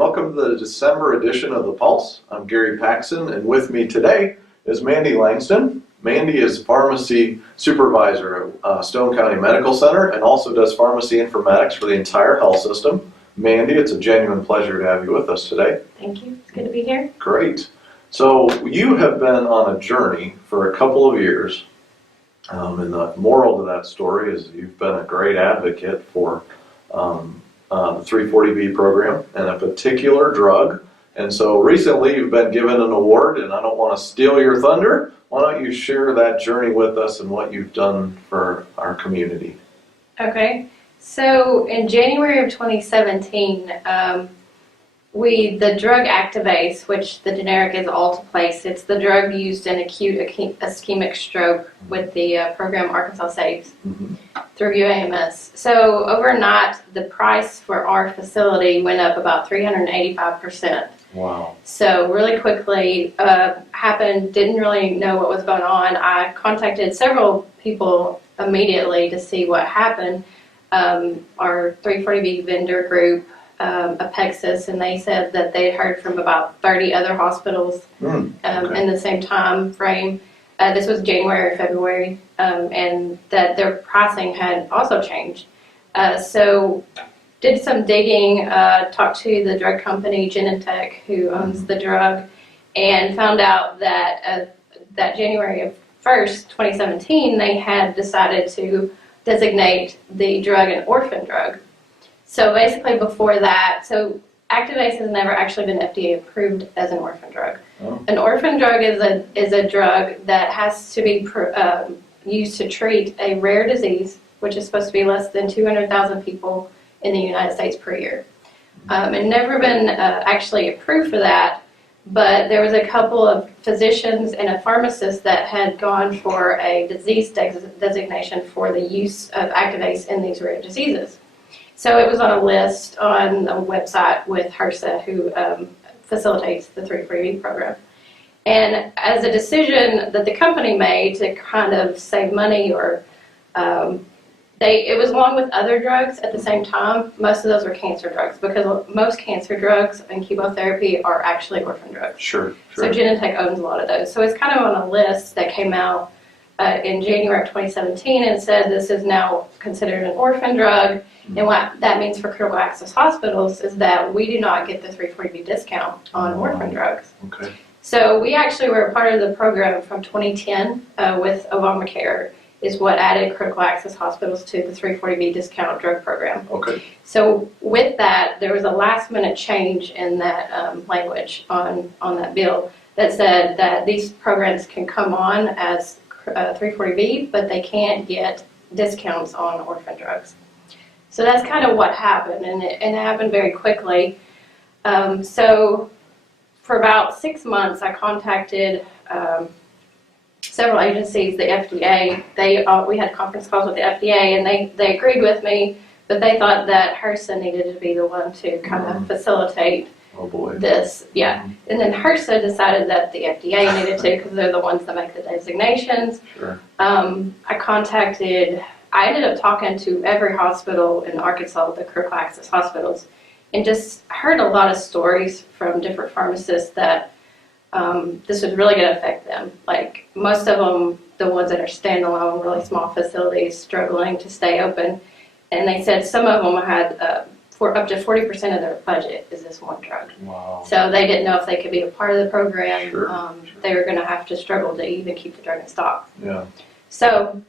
welcome to the December edition of The Pulse. I'm Gary Paxson, and with me today is Mandy Langston. Mandy is pharmacy supervisor at Stone County Medical Center and also does pharmacy informatics for the entire health system. Mandy, it's a genuine pleasure to have you with us today. Thank you. It's good to be here. Great. So you have been on a journey for a couple of years, and the moral to that story is you've been a great advocate for the 340B program and a particular drug. And so recently you've been given an award, and I don't want to steal your thunder. Why don't you share that journey with us and what you've done for our community? Okay. So in January of 2017, the drug Activase, which the generic is Alteplase, it's the drug used in acute ischemic stroke with the program Arkansas Saves through UAMS. So overnight, the price for our facility went up about 385%. Wow. So really quickly happened, didn't really know what was going on. I contacted several people immediately to see what happened. Our 340B vendor group, Apexis, and they said that they heard from about 30 other hospitals in the same time frame. This was January, February, and that their pricing had also changed. So did some digging, talked to the drug company Genentech, who owns the drug, and found out that that January 1st, 2017, they had decided to designate the drug an orphan drug. So basically before that, so Activase has never actually been FDA approved as an orphan drug. Oh. An orphan drug is a drug that has to be used to treat a rare disease, which is supposed to be less than 200,000 people in the United States per year. And never been actually approved for that, but there was a couple of physicians and a pharmacist that had gone for a disease designation for the use of Activase in these rare diseases. So it was on a list on a website with HRSA, who facilitates the 340B program. And as a decision that the company made to kind of save money, or it was along with other drugs at the same time. Most of those were cancer drugs, because most cancer drugs and chemotherapy are actually orphan drugs. Sure. So Genentech owns a lot of those. So it's kind of on a list that came out in January of 2017 and said this is now considered an orphan drug. And what that means for critical access hospitals is that we do not get the 340B discount on orphan drugs. Okay. So we actually were a part of the program from 2010 with Obamacare, is what added critical access hospitals to the 340B discount drug program. Okay. So with that, there was a last minute change in that language on that bill that said that these programs can come on as 340B, but they can't get discounts on orphan drugs. So that's kind of what happened, and it happened very quickly. So for about 6 months, I contacted several agencies, the FDA. We had conference calls with the FDA, and they agreed with me, but they thought that HRSA needed to be the one to kind of facilitate this. Yeah. And then HRSA decided that the FDA needed to, because they're the ones that make the designations. Sure. I ended up talking to every hospital in Arkansas, the critical access hospitals, and just heard a lot of stories from different pharmacists that this was really going to affect them. Like most of them, the ones that are standalone, really small facilities, struggling to stay open. And they said some of them had for up to 40% of their budget is this one drug. Wow. So they didn't know if they could be a part of the program. Sure. They were going to have to struggle to even keep the drug in stock. Yeah. So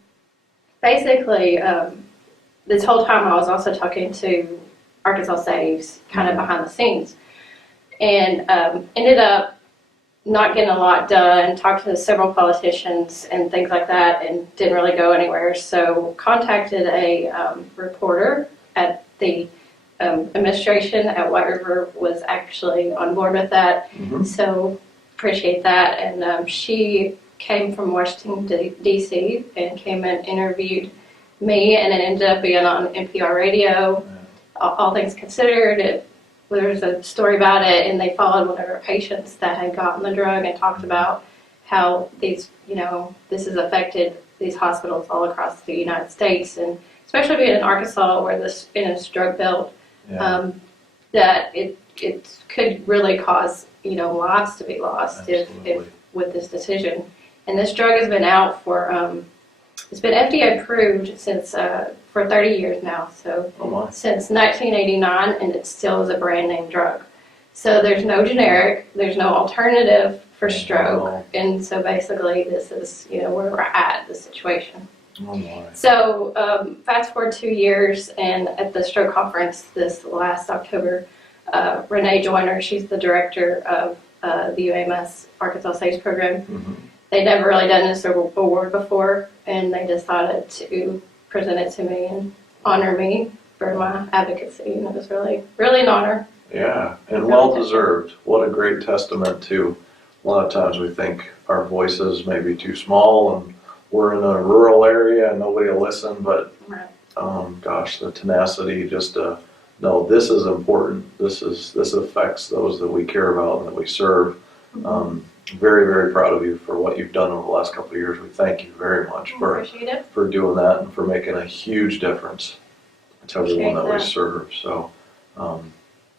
basically, this whole time I was also talking to Arkansas Saves, kind of behind the scenes, and ended up not getting a lot done, talked to several politicians and things like that, and didn't really go anywhere. So contacted a reporter at the administration at White River, was actually on board with that. So appreciate that. And she came from Washington, D.C. and came and interviewed me, and it ended up being on NPR radio. All things considered, there was a story about it, and they followed one of our patients that had gotten the drug and talked about how this has affected these hospitals all across the United States, and especially being in Arkansas, where this in a drug belt, that it could really cause, lives to be lost if Absolutely. with this decision. And this drug has been out for, it's been FDA approved since, for 30 years now. So Oh my. since 1989, and it still is a brand name drug. So there's no generic, there's no alternative for stroke. Wow. And so basically this is, where we're at, the situation. Oh my. So fast forward 2 years, and at the stroke conference this last October, Renee Joyner, she's the director of the UAMS Arkansas SAGE program. Mm-hmm. They'd never really done this award before, and they decided to present it to me and honor me for my advocacy, and it was really, really an honor. Yeah, and well deserved. What a great testament to, a lot of times we think our voices may be too small and we're in a rural area and nobody will listen, but gosh, the tenacity just to know this is important. This affects those that we care about and that we serve. Very, very proud of you for what you've done over the last couple of years. We thank you very much for doing that and for making a huge difference to everyone that we serve. So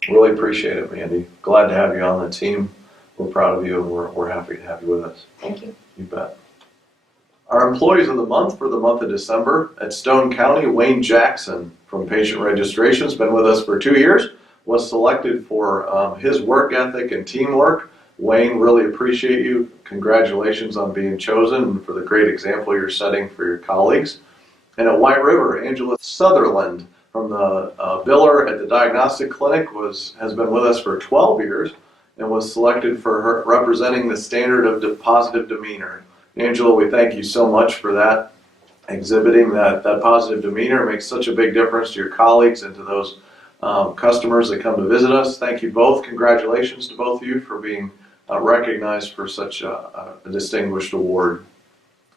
really appreciate it, Mandy. Glad to have you on the team. We're proud of you, and we're happy to have you with us. Thank you. You bet. Our employees of the month for the month of December at Stone County, Wayne Jackson from Patient Registration has been with us for 2 years, was selected for his work ethic and teamwork. Wayne, really appreciate you. Congratulations on being chosen and for the great example you're setting for your colleagues. And at White River, Angela Sutherland from the biller at the diagnostic clinic has been with us for 12 years and was selected for her representing the standard of positive demeanor. Angela, we thank you so much for that. Exhibiting that positive demeanor makes such a big difference to your colleagues and to those customers that come to visit us. Thank you both. Congratulations to both of you for being recognized for such a distinguished award.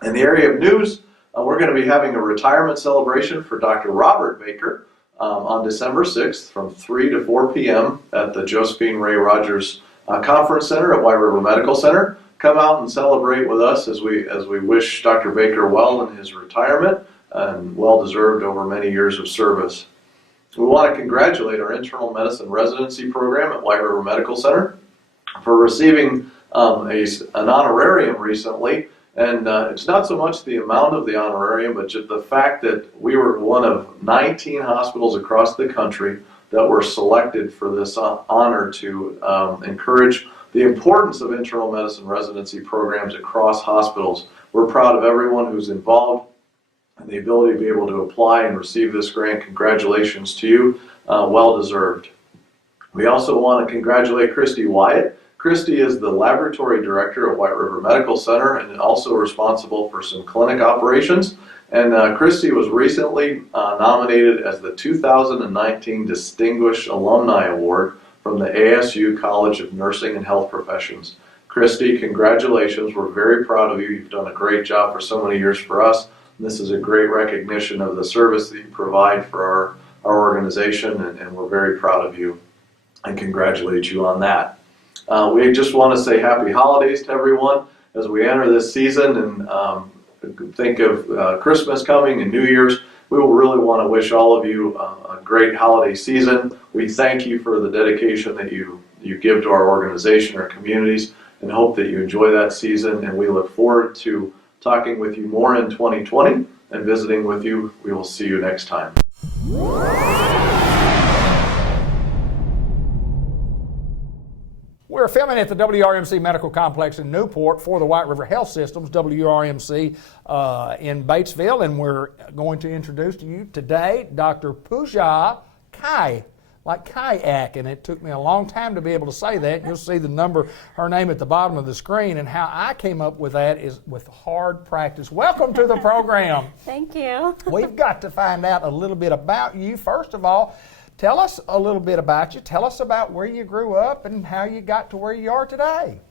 In the area of news, we're going to be having a retirement celebration for Dr. Robert Baker on December 6th from 3 to 4 p.m. at the Josephine Ray Rogers Conference Center at White River Medical Center. Come out and celebrate with us as we wish Dr. Baker well in his retirement and well deserved over many years of service. We want to congratulate our internal medicine residency program at White River Medical Center for receiving an honorarium recently. And it's not so much the amount of the honorarium, but just the fact that we were one of 19 hospitals across the country that were selected for this honor to encourage the importance of internal medicine residency programs across hospitals. We're proud of everyone who's involved and the ability to be able to apply and receive this grant. Congratulations to you, well deserved. We also want to congratulate Christy Wyatt. Christy is the laboratory director at White River Medical Center and also responsible for some clinic operations. And Christy was recently nominated as the 2019 Distinguished Alumni Award from the ASU College of Nursing and Health Professions. Christy, congratulations. We're very proud of you. You've done a great job for so many years for us. And this is a great recognition of the service that you provide for our organization, and we're very proud of you and congratulate you on that. We just want to say happy holidays to everyone as we enter this season and think of Christmas coming and New Year's. We will really want to wish all of you a great holiday season. We thank you for the dedication that you give to our organization, our communities, and hope that you enjoy that season. And we look forward to talking with you more in 2020 and visiting with you. We will see you next time. We're filming at the WRMC Medical Complex in Newport for the White River Health Systems, WRMC in Batesville, and we're going to introduce to you today Dr. Pooja Kai, like kayak, and it took me a long time to be able to say that. You'll see her name at the bottom of the screen, and how I came up with that is with hard practice. Welcome to the program. Thank you. We've got to find out a little bit about you. First of all, tell us a little bit about you. Tell us about where you grew up and how you got to where you are today.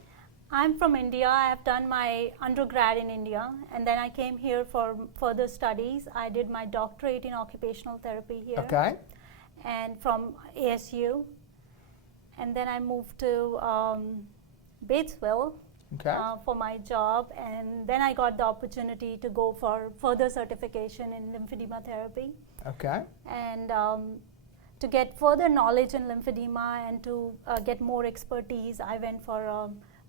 I'm from India. I've done my undergrad in India, and then I came here for further studies. I did my doctorate in occupational therapy here. Okay. And from ASU. And then I moved to Batesville for my job, and then I got the opportunity to go for further certification in lymphedema therapy. Okay. And to get further knowledge in lymphedema and to get more expertise, I went for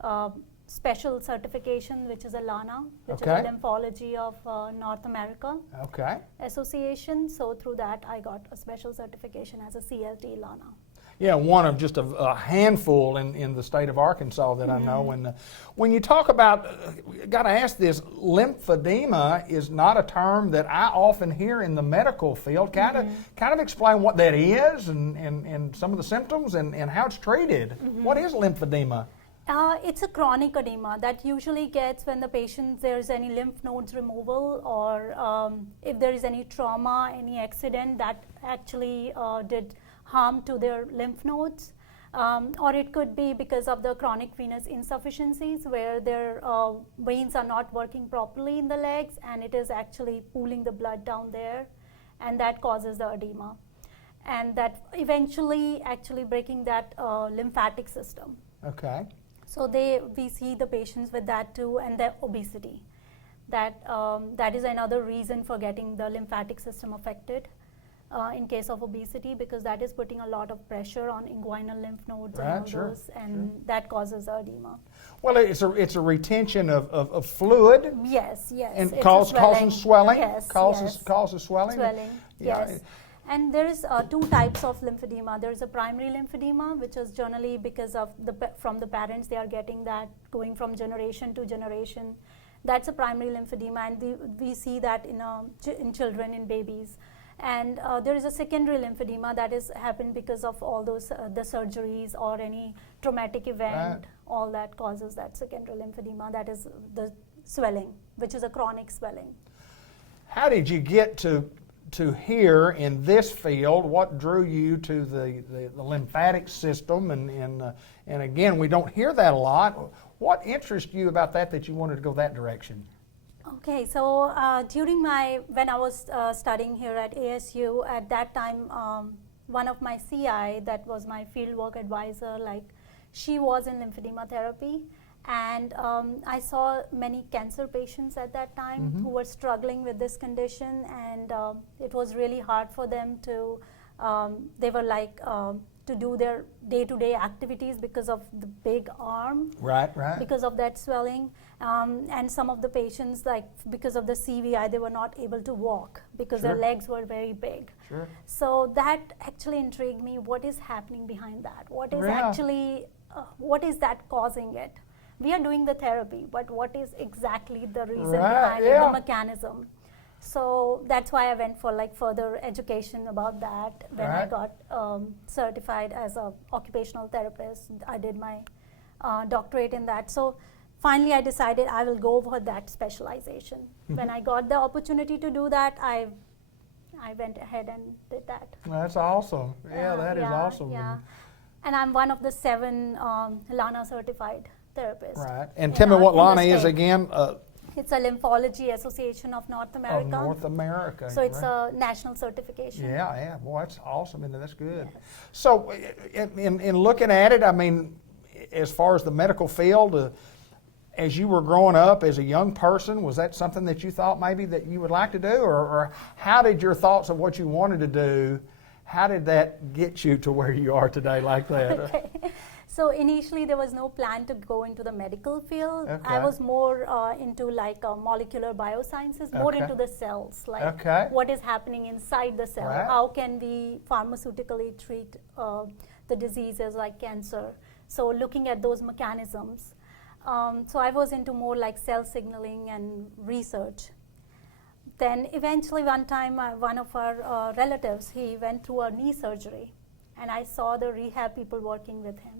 a special certification, which is a LANA, which is a Lymphology of North America Association. So through that, I got a special certification as a CLT LANA. Yeah, one of just a handful in the state of Arkansas that I know. And when you talk about, got to ask this, lymphedema is not a term that I often hear in the medical field. Kind of explain what that is and some of the symptoms and how it's treated. What is lymphedema? It's a chronic edema that usually gets when the patient, there's any lymph nodes removal, or if there is any trauma, any accident that actually did harm to their lymph nodes, or it could be because of the chronic venous insufficiencies where their veins are not working properly in the legs and it is actually pooling the blood down there, and that causes the edema, and that eventually actually breaking that lymphatic system. Okay. So we see the patients with that too, and the obesity. That is another reason for getting the lymphatic system affected in case of obesity, because that is putting a lot of pressure on inguinal lymph nodes and all those, and that causes edema. Well, it's a retention of fluid. Yes, and causing swelling. Yes, causes swelling. Swelling. Yeah. Yes. And there is two types of lymphedema. There is a primary lymphedema, which is generally because of from the parents, they are getting that going from generation to generation. That's a primary lymphedema, and we see that in children, in babies. And there is a secondary lymphedema that is happened because of all those the surgeries or any traumatic event. All that causes that secondary lymphedema. That is the swelling, which is a chronic swelling. How did you get to here in this field? What drew you to the lymphatic system? And again, we don't hear that a lot. What interested you about that you wanted to go that direction? Okay, so when I was studying here at ASU, at that time, one of my CI, that was my fieldwork advisor, she was in lymphedema therapy. And I saw many cancer patients at that time who were struggling with this condition, and it was really hard for them to, they were to do their day-to-day activities because of the big arm, because of that swelling. And some of the patients, because of the CVI, they were not able to walk because their legs were very big. So that actually intrigued me. What is happening behind that? What is actually, what is that causing it? We are doing the therapy, but what is exactly the reason behind it, the mechanism? So that's why I went for further education about that. When I got certified as an occupational therapist, I did my doctorate in that. So finally I decided I will go for that specialization. When I got the opportunity to do that, I went ahead and did that. That's awesome. That is awesome. Yeah. And I'm one of the 7 LANA certified therapists. Right. And tell me what LANA is again. It's a Lymphology Association of North America. Of North America. So it's a national certification. Yeah. Boy, that's awesome. And that's good. Yes. So in looking at it, I mean, as far as the medical field, as you were growing up as a young person, was that something that you thought maybe that you would like to do? Or how did your thoughts of what you wanted to do, how did that get you to where you are today like that? Okay. So initially there was no plan to go into the medical field. I was more into molecular biosciences, more into the cells, what is happening inside the cell. How can we pharmaceutically treat the diseases like cancer? So looking at those mechanisms. So I was into more cell signaling and research. Then eventually one time one of our relatives, he went through a knee surgery, and I saw the rehab people working with him.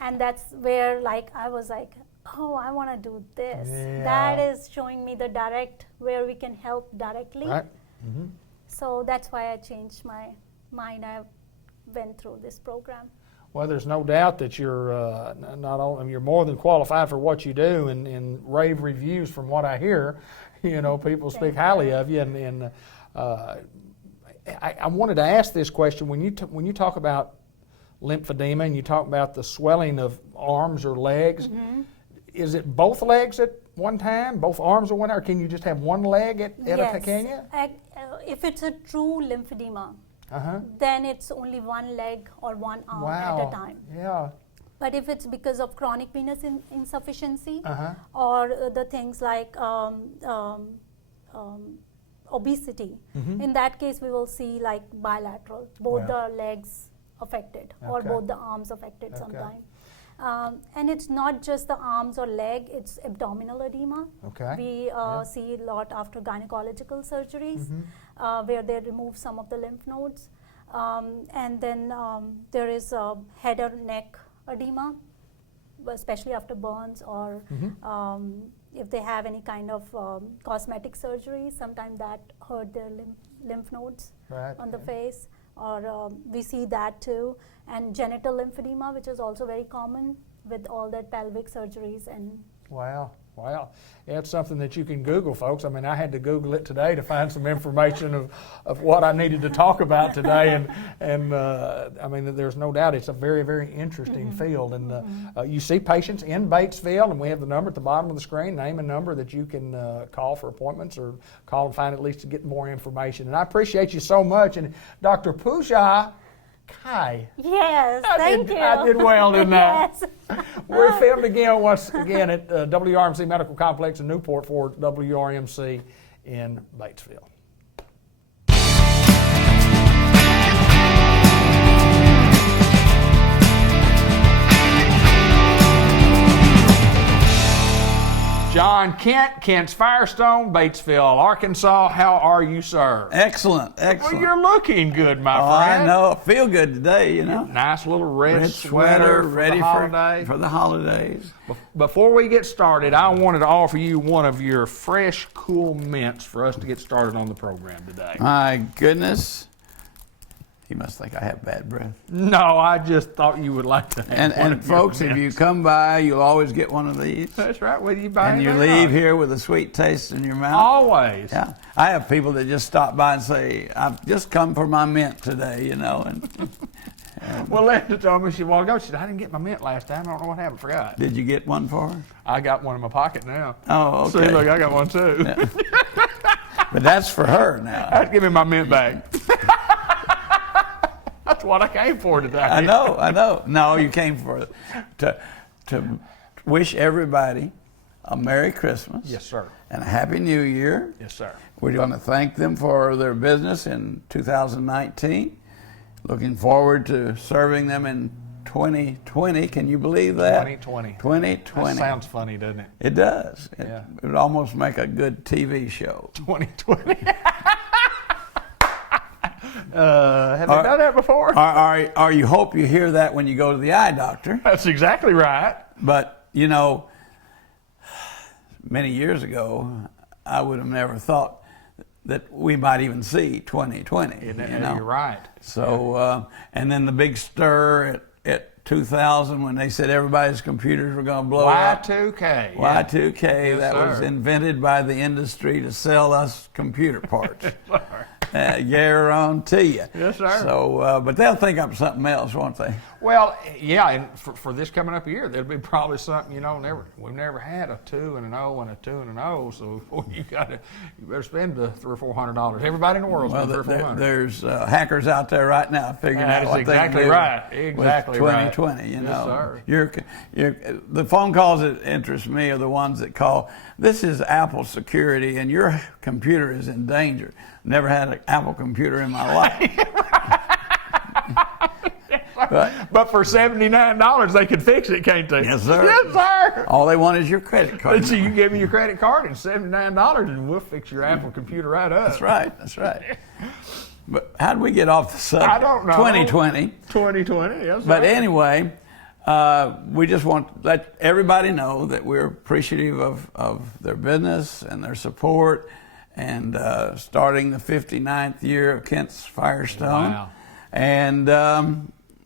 And that's where I was oh, I want to do this. Yeah. That is showing me the direct, where we can help directly. So that's why I changed my mind. I went through this program. Well, there's no doubt that you're not only, you're more than qualified for what you do, and rave reviews from what I hear. People speak highly of you. And I wanted to ask this question: when you talk about lymphedema and you talk about the swelling of arms or legs, is it both legs at one time, both arms at one time, or can you just have one leg at a time? If it's a true lymphedema, then it's only one leg or one arm Wow. at a time. Yeah. But if it's because of chronic venous insufficiency or the things like obesity, in that case we will see like bilateral, both Wow. the legs affected or Okay. both the arms affected Okay. sometime. And it's not just the arms or leg, it's abdominal edema. Okay. We see a lot after gynecological surgeries where they remove some of the lymph nodes. And then there is head or neck edema, especially after burns or if they have any kind of cosmetic surgery, sometimes that hurt their lymph nodes Right. on the face, or we see that too. And genital lymphedema, which is also very common with all that pelvic surgeries. And Wow. Wow. Yeah, it's something that you can Google, folks. I mean, I had to Google it today to find some information of what I needed to talk about today. And I mean, there's no doubt it's a very, very interesting field. And you see patients in Batesville, and we have the number at the bottom of the screen, name and number that you can call for appointments or call and find at least to get more information. And I appreciate you so much. And Dr. Pooja Kai. yes, thank you. I did well, didn't I? Yes. We're filmed again once again at WRMC Medical Complex in Newport for WRMC in Batesville. John Kent, Kent's Firestone, Batesville, Arkansas. How are you, sir? Excellent, Well, excellent. you're looking good, my Oh, friend. I know. Feel good today, you know. Nice little red, Red sweater, for ready the holiday. for the holidays. Before we get started, I wanted to offer you one of your fresh, cool mints for us to get started on the program today. My goodness. He must think I have bad breath. No, I just thought you would like to have one And of your folks, if you mints. come by, you'll always get one of these. That's right, whether you buy And you anything or leave not. here with a sweet taste in your mouth. Always. Yeah. I have people that just stop by and say, I've just come for my mint today, you know. And Well, Linda told me she walked ago. She said, I didn't get my mint last time. I don't know what happened. Forgot. did you get one for her? I got one in my pocket now. Oh, okay. See, look, I got one too. Yeah. But that's for her now. I'd give me my mint back. That's what I came for today. I know. No, you came for to wish everybody a Merry Christmas. Yes, sir. And a Happy New Year. Yes, sir. We're going to thank them for their business in 2019. Looking forward to serving them in 2020. Can you believe that? 2020. 2020. That sounds funny, doesn't it? It does. Yeah. It would almost make a good TV show. 2020. Have they done that before? Or you hope you hear that when you go to the eye doctor. That's exactly right. But, you know, many years ago, I would have never thought that we might even see 2020. You know? You're right. So, and then the big stir at 2000 when they said everybody's computers were going to blow up. Y2K. Y2K, Yes, that was sir. invented by the industry to sell us computer parts. Guarantee you. Yes, sir. So, but they'll think I'm something else, won't they? Well, yeah, and for this coming up year, there'll be probably something, you know, we've never had a 2 and an O and a 2 and an O, so you better spend the $300 or $400. Everybody in the world Well, spend $300 or $400. there's hackers out there right now figuring That out is what exactly they can do right. Exactly with right. 2020. You Yes, know, sir. the phone calls that interest me are the ones that call. This is Apple security, and your computer is in danger. Never had an Apple computer in my life. But for $79, they can fix it, can't they? Yes, sir. Yes, sir. All they want is your credit card. So you give me your credit card and $79, and we'll fix your Apple computer right up. That's right. That's right. But how did we get off the subject? I don't know. 2020. 2020, yes, sir. But anyway, we just want to let everybody know that we're appreciative of their business and their support, and starting the 59th year of Kent's Firestone. Wow. And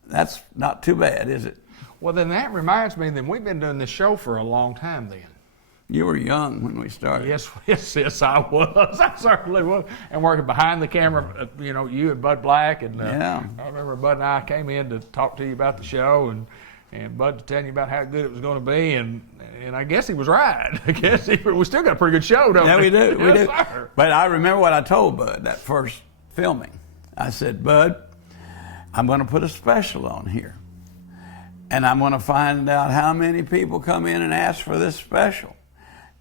that's not too bad, is it? Well, then that reminds me, then we've been doing this show for a long time then. You were young when we started. Yes, I was. I certainly was. And working behind the camera, you know, you and Bud Black. And Yeah. I remember Bud and I came in to talk to you about the show, and Bud to tell you about how good it was going to be. And I guess he was right. I guess we still got a pretty good show, don't Yeah, we? we do. Yes, We do. sir. But I remember what I told Bud that first filming. I said, Bud, I'm going to put a special on here. And I'm going to find out how many people come in and ask for this special.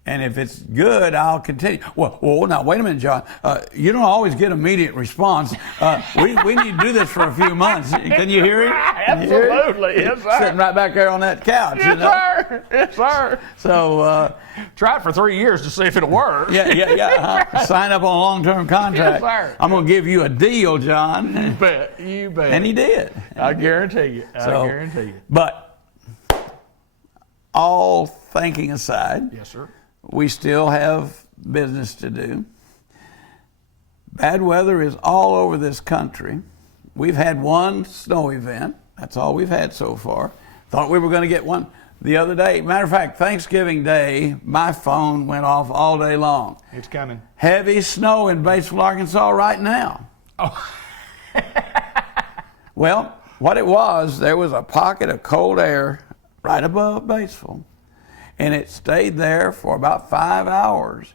And if it's good, I'll continue. Well, now, wait a minute, John. You don't always get immediate response. We need to do this for a few months. Can you hear him? Absolutely. Yes, sir. Sitting right back there on that couch. Yes, sir. Yes, sir. So, try it for 3 years to see if it'll work. yeah. Sign up on a long-term contract. Yes, sir. I'm going to give you a deal, John. You bet. You bet. And he did. I guarantee you. I guarantee you. But all thinking aside, Yes, sir. we still have business to do. Bad weather is all over this country. We've had one snow event. That's all we've had so far. Thought we were going to get one the other day. Matter of fact, Thanksgiving Day, my phone went off all day long. It's coming. Heavy snow in Batesville, Arkansas right now. Oh. Well, what it was, there was a pocket of cold air right above Batesville. And it stayed there for about 5 hours.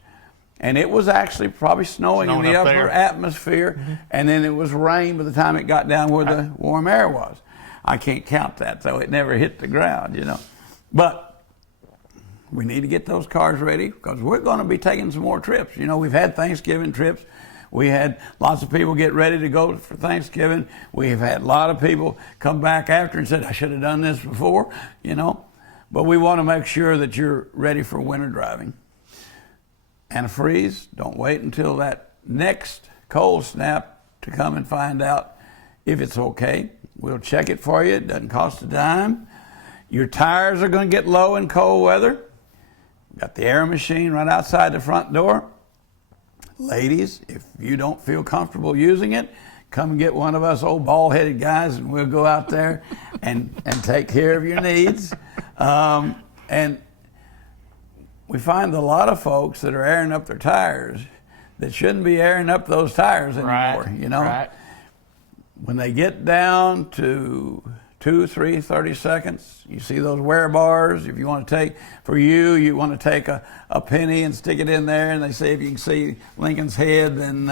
And it was actually probably snowing in the up upper there. atmosphere. Mm-hmm. And then it was rain by the time it got down where the warm air was. I can't count that, so it never hit the ground, you know. But we need to get those cars ready because we're going to be taking some more trips. You know, we've had Thanksgiving trips. We had lots of people get ready to go for Thanksgiving. We've had a lot of people come back after and said, I should have done this before, you know. But we want to make sure that you're ready for winter driving. Antifreeze, don't wait until that next cold snap to come and find out if it's okay. We'll check it for you. It doesn't cost a dime. Your tires are going to get low in cold weather. Got the air machine right outside the front door. Ladies, if you don't feel comfortable using it, come and get one of us old bald-headed guys and we'll go out there and take care of your needs. And we find a lot of folks that are airing up their tires that shouldn't be airing up those tires anymore, Right, you know? right. When they get down to 2, 3, 30 seconds, you see those wear bars. If you want to take, for you want to take a penny and stick it in there, and they say if you can see Lincoln's head, then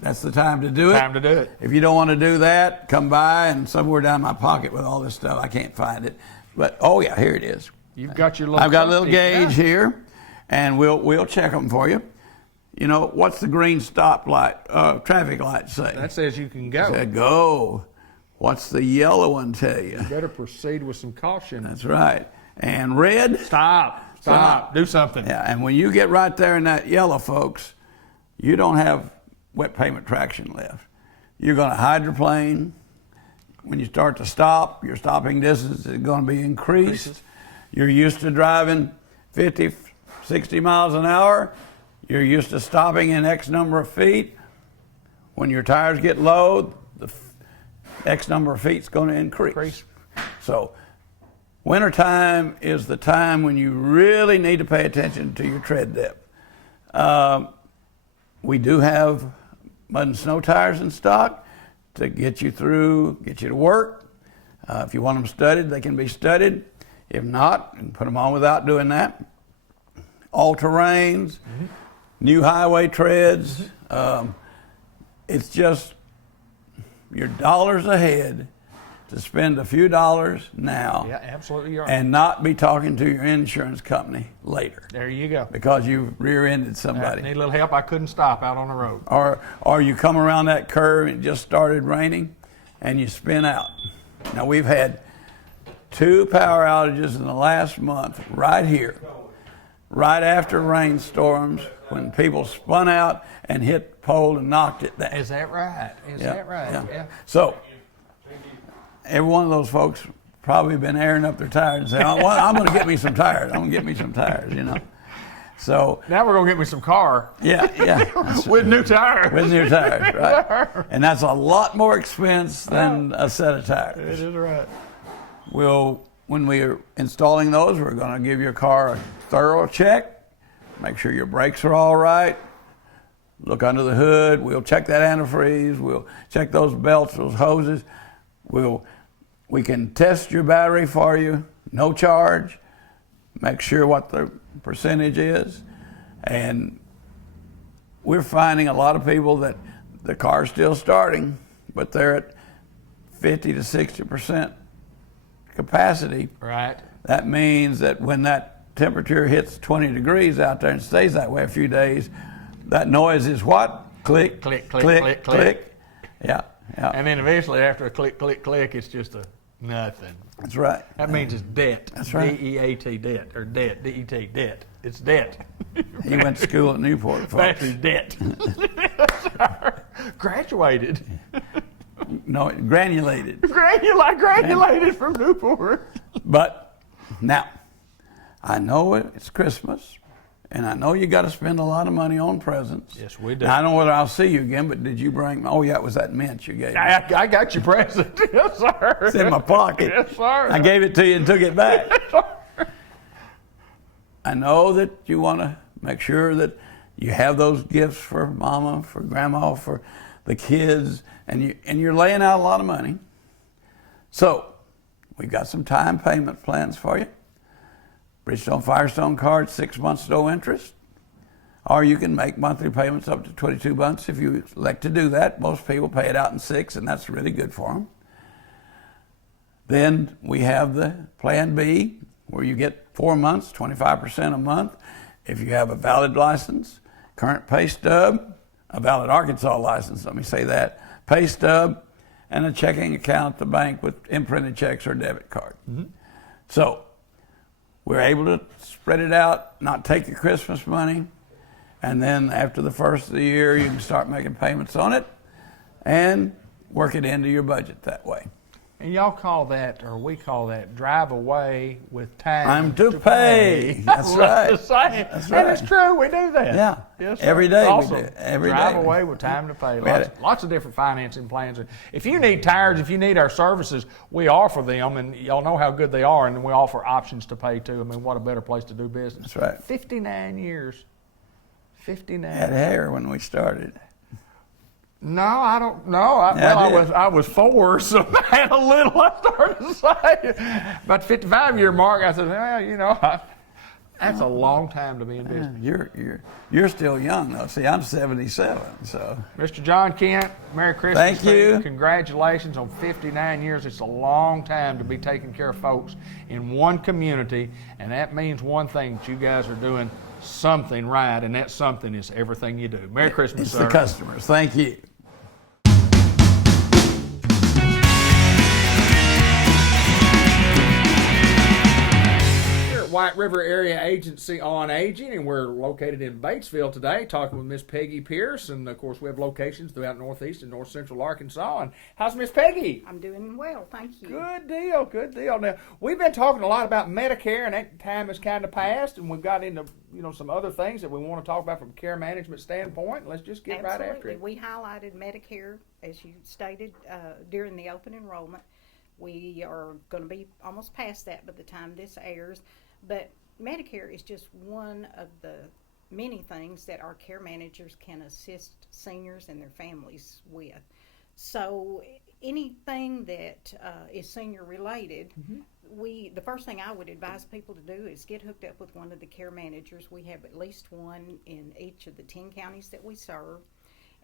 that's the time to do it. Time to do it. If you don't want to do that, come by, and somewhere down my pocket with all this stuff, I can't find it. But, oh yeah, here it is. You've got your little I've got a little trusty- gauge here, and we'll check them for you. You know, what's the green traffic light say? That says you can go. Said go. What's the yellow one tell you? Better proceed with some caution. That's right. And red? Stop. Do something. Yeah, and when you get right there in that yellow, folks, you don't have wet pavement traction left. You're going to hydroplane. When you start to stop, your stopping distance is going to be increased. You're used to driving 50, 60 miles an hour. You're used to stopping in X number of feet. When your tires get low, the X number of feet is going to increase. So wintertime is the time when you really need to pay attention to your tread depth. We do have mud and snow tires in stock to get you through, get you to work. If you want them studded, they can be studded. If not, you can put them on without doing that. All-terrains, new highway treads. It's just you're dollars ahead to spend a few dollars now. Yeah, absolutely. You are. And not be talking to your insurance company later There you go. because you rear-ended I somebody. need a little help. I couldn't stop out on the road. Or you come around that curve and it just started raining and you spin out. Now we've had 2 power outages in the last month right here, right after rainstorms when people spun out and hit the pole and knocked it down. Is that right? Is that right? Yeah. So every one of those folks probably been airing up their tires and saying, oh, well, I'm going to get me some tires. I'm going to get me some tires, you know. So Now we're going to get me some car yeah. with new tires. With new tires, right? And that's a lot more expense than a set of It tires. is right. When we're installing those, we're going to give your car a thorough check, make sure your brakes are all right, look under the hood, we'll check that antifreeze, we'll check those belts, those hoses, we can test your battery for you, no charge, make sure what the percentage is, and we're finding a lot of people that the car's still starting, but they're at 50 to 60% capacity. Right. That means that when that temperature hits 20 degrees out there and stays that way a few days, that noise is what? Click, Click, click, click, click, click, click. Yeah, yeah. And then eventually, after a click, click, click, it's just a nothing. That's right. That means it's debt. That's right. D-E-A-T, debt, or debt, D-E-T, debt. It's debt. He went to school at Newport, folks. Battery debt. Graduated. No, granulated. Granulated from Newport. But now, I know it's Christmas, and I know you got to spend a lot of money on presents. Yes, we do. Now, I don't know whether I'll see you again, but did you bring? Oh, yeah, it was that mint you gave me. I got your present. Yes, sir. It's in my pocket. Yes, sir. I gave it to you and took it back. I know that you want to make sure that you have those gifts for mama, for grandma, for the kids, and you're laying out a lot of money. So we've got some time payment plans for you. Bridgestone Firestone card, 6 months, no interest. Or you can make monthly payments up to 22 months if you elect to do that. Most people pay it out in 6, and that's really good for them. Then we have the Plan B, where you get 4 months, 25% a month. If you have a valid license, current pay stub, a valid Arkansas license, let me say that, pay stub, and a checking account at the bank with imprinted checks or debit card. Mm-hmm. So we're able to spread it out, not take your Christmas money, and then after the first of the year, you can start making payments on it and work it into your budget that way. And y'all call that, or we call that, drive away with time to pay. That's right. That's right. And it's true, we do that. Yeah. Yes, every day awesome. we do. Every drive day. away with time to pay. We had Lots of different financing plans. If you need tires, if you need our services, we offer them, and y'all know how good they are, and we offer options to pay too. I mean, what a better place to do business. That's right. 59 years. 59. Had hair when we started. No, I don't know. I was 4, so I had a little. I started to say, about 55-year mark. I said, well, you know, that's a long time to be in business. Yeah, you're still young though. See, I'm 77, so. Mr. John Kent, Merry Christmas. Thank to you. Congratulations on 59 years. It's a long time to be taking care of folks in one community, and that means one thing, that you guys are doing something right, and that something is everything you do. Merry Christmas, it's sir. the customers. Thank you. White River Area Agency on Aging, and we're located in Batesville today, talking with Miss Peggy Pierce, and of course we have locations throughout Northeast and North Central Arkansas. And how's Miss Peggy? I'm doing well, thank you. Good deal, good deal. Now we've been talking a lot about Medicare, and that time has kind of passed, and we've got into some other things that we want to talk about from a care management standpoint. Let's just get Absolutely. right after it. We highlighted Medicare, as you stated, during the open enrollment. We are going to be almost past that by the time this airs. But Medicare is just one of the many things that our care managers can assist seniors and their families with. So anything that is senior related, the first thing I would advise people to do is get hooked up with one of the care managers. We have at least one in each of the 10 counties that we serve.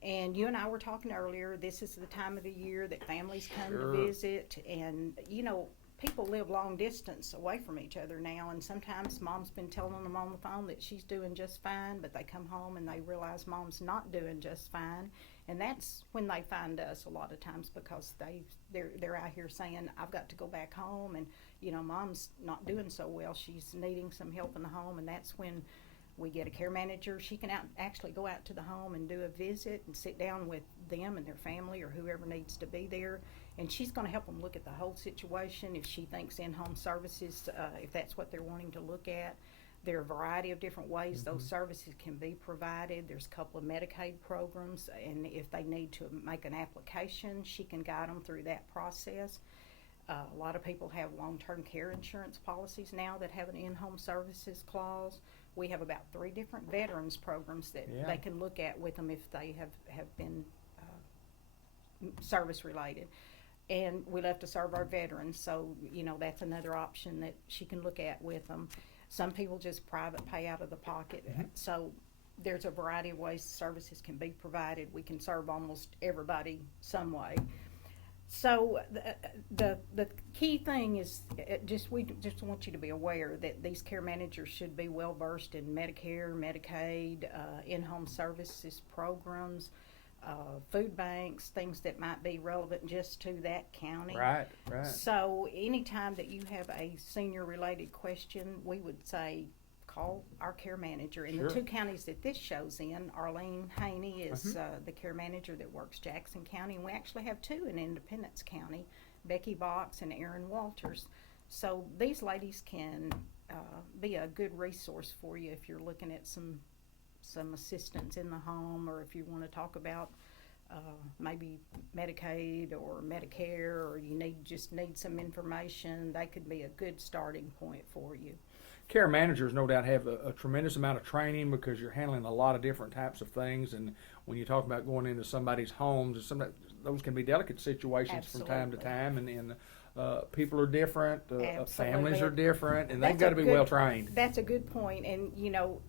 And you and I were talking earlier, this is the time of the year that families come to visit, and people live long distance away from each other now, and sometimes mom's been telling them on the phone that she's doing just fine, but they come home and they realize mom's not doing just fine, and that's when they find us a lot of times, because they're out here saying, I've got to go back home, and mom's not doing so well, she's needing some help in the home, and that's when we get a care manager. She can actually go out to the home and do a visit and sit down with them and their family or whoever needs to be there. And she's going to help them look at the whole situation. If she thinks in-home services, if that's what they're wanting to look at, there are a variety of different ways those services can be provided. There's a couple of Medicaid programs, and if they need to make an application, she can guide them through that process. A lot of people have long-term care insurance policies now that have an in-home services clause. We have about 3 different veterans programs that they can look at with them if they have been service related. And we love to serve our veterans, so that's another option that she can look at with them. Some people just private pay out of the pocket. So there's a variety of ways services can be provided. We can serve almost everybody some way. So the key thing is we just want you to be aware that these care managers should be well versed in Medicare, Medicaid, in-home services programs, food banks, things that might be relevant just to that county. Right. So anytime that you have a senior related question, we would say call our care manager. In Sure. the 2 counties that this shows in, Arlene Haney is the care manager that works Jackson County, and we actually have 2 in Independence County, Becky Box and Erin Walters. So these ladies can be a good resource for you if you're looking at some assistance in the home, or if you want to talk about maybe Medicaid or Medicare, or you need some information. They could be a good starting point for you. Care managers no doubt have a tremendous amount of training because you're handling a lot of different types of things, and when you talk about going into somebody's homes, those can be delicate situations from time to time, and people are different, families are different, and they've got to be well trained. That's a good point. And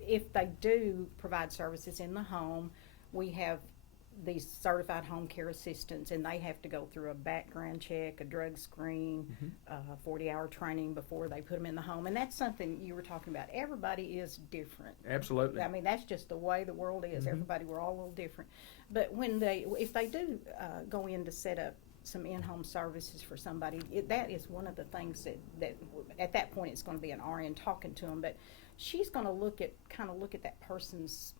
if they do provide services in the home, we have these certified home care assistants, and they have to go through a background check, a drug screen, 40-hour training before they put them in the home. And that's something you were talking about. Everybody is different. Absolutely. I mean, that's just the way the world is. We're all a little different. But if they do go in to set up some in-home services for somebody, that is one of the things that at that point it's going to be an RN talking to them. But she's going to look at that person's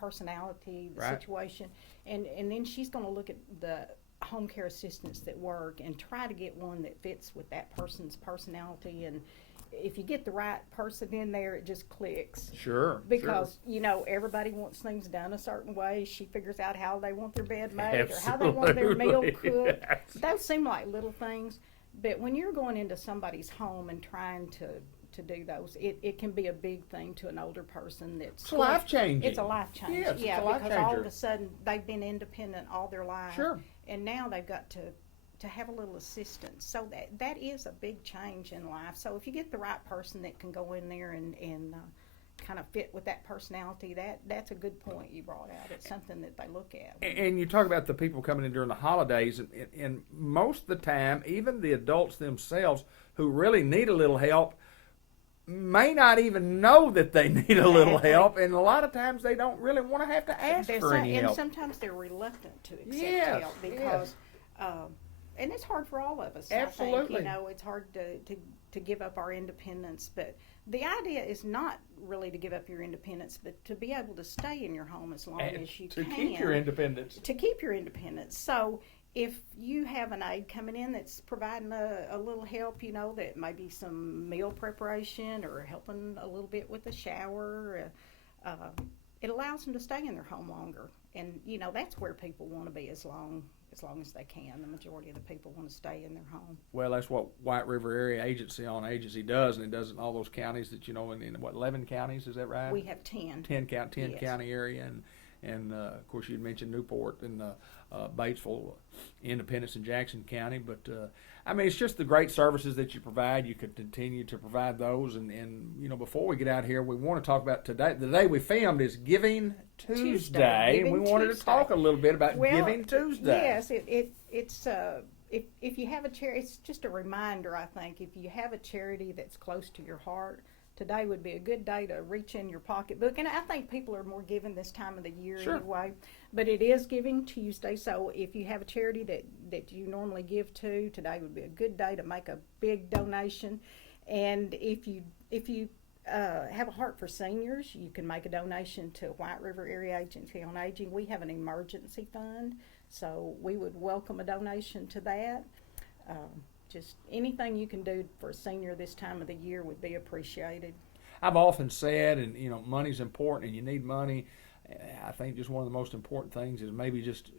personality, the situation, and then she's going to look at the home care assistants that work and try to get one that fits with that person's personality. And if you get the right person in there, it just clicks. Sure. Because everybody wants things done a certain way. She figures out how they want their bed made or how they want their meal cooked. Yes. Those seem like little things, but when you're going into somebody's home and trying to do those, it can be a big thing to an older person. It's life changing. It's a life change. Yes, yeah, it's a life because changer. all of a sudden they've been independent all their life. Sure. And now they've got to have a little assistance. So that is a big change in life. So if you get the right person that can go in there and kind of fit with that personality, that's a good point you brought out. It's something that they look at. And you talk about the people coming in during the holidays, and most of the time, even the adults themselves who really need a little help may not even know that they need a little help, and a lot of times they don't really want to have to ask for any help. And sometimes they're reluctant to accept Yes, help because, and it's hard for all of us. Absolutely. I think, it's hard to give up our independence, but the idea is not really to give up your independence, but to be able to stay in your home as long as you can. To keep your independence. To keep your independence. So if you have an aide coming in that's providing a little help, that may be some meal preparation or helping a little bit with the shower, it allows them to stay in their home longer. And, that's where people want to be as long as they can. The majority of the people want to stay in their home. Well, that's what White River Area Agency on Agency does, and it does in all those counties that, in 11 counties, is that right? We have 10. 10 Yes. county area, and of course you'd mentioned Newport and Batesville, Independence, and Jackson County. But it's just the great services that you provide. You could continue to provide those, and before we get out here, we want to talk about today. The day we filmed is Giving Tuesday, and we wanted to talk a little bit about Giving Tuesday. Yes, it's if you have a charity, it's just a reminder. I think if you have a charity that's close to your heart, today would be a good day to reach in your pocketbook. And I think people are more giving this time of the year anyway. But it is Giving Tuesday, so if you have a charity that you normally give to, today would be a good day to make a big donation. And if you have a heart for seniors, you can make a donation to White River Area Agency on Aging. We have an emergency fund, so we would welcome a donation to that. Just anything you can do for a senior this time of the year would be appreciated. I've often said, and money's important, and you need money. I think just one of the most important things is maybe just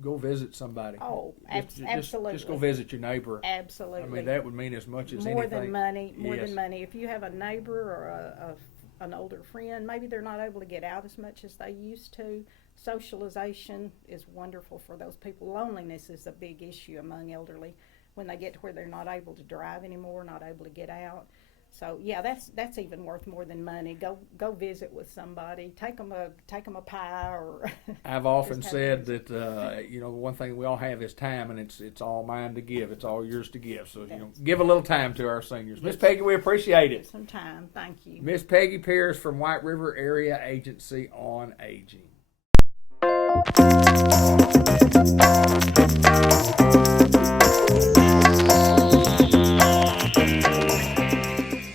go visit somebody. Oh, absolutely. Just go visit your neighbor. Absolutely. That would mean as much as more anything. Than money. More Yes. than money. If you have a neighbor or an older friend, maybe they're not able to get out as much as they used to. Socialization is wonderful for those people. Loneliness is a big issue among elderly when they get to where they're not able to drive anymore, not able to get out. So yeah, that's even worth more than money. Go visit with somebody. Take them a pie or. I've often Just said that you know, the one thing we all have is time, and it's all mine to give. It's all yours to give. So you know, give a little time to our seniors. Miss Peggy, we appreciate it. Some time. Thank you. Miss Peggy Pierce from White River Area Agency on Aging.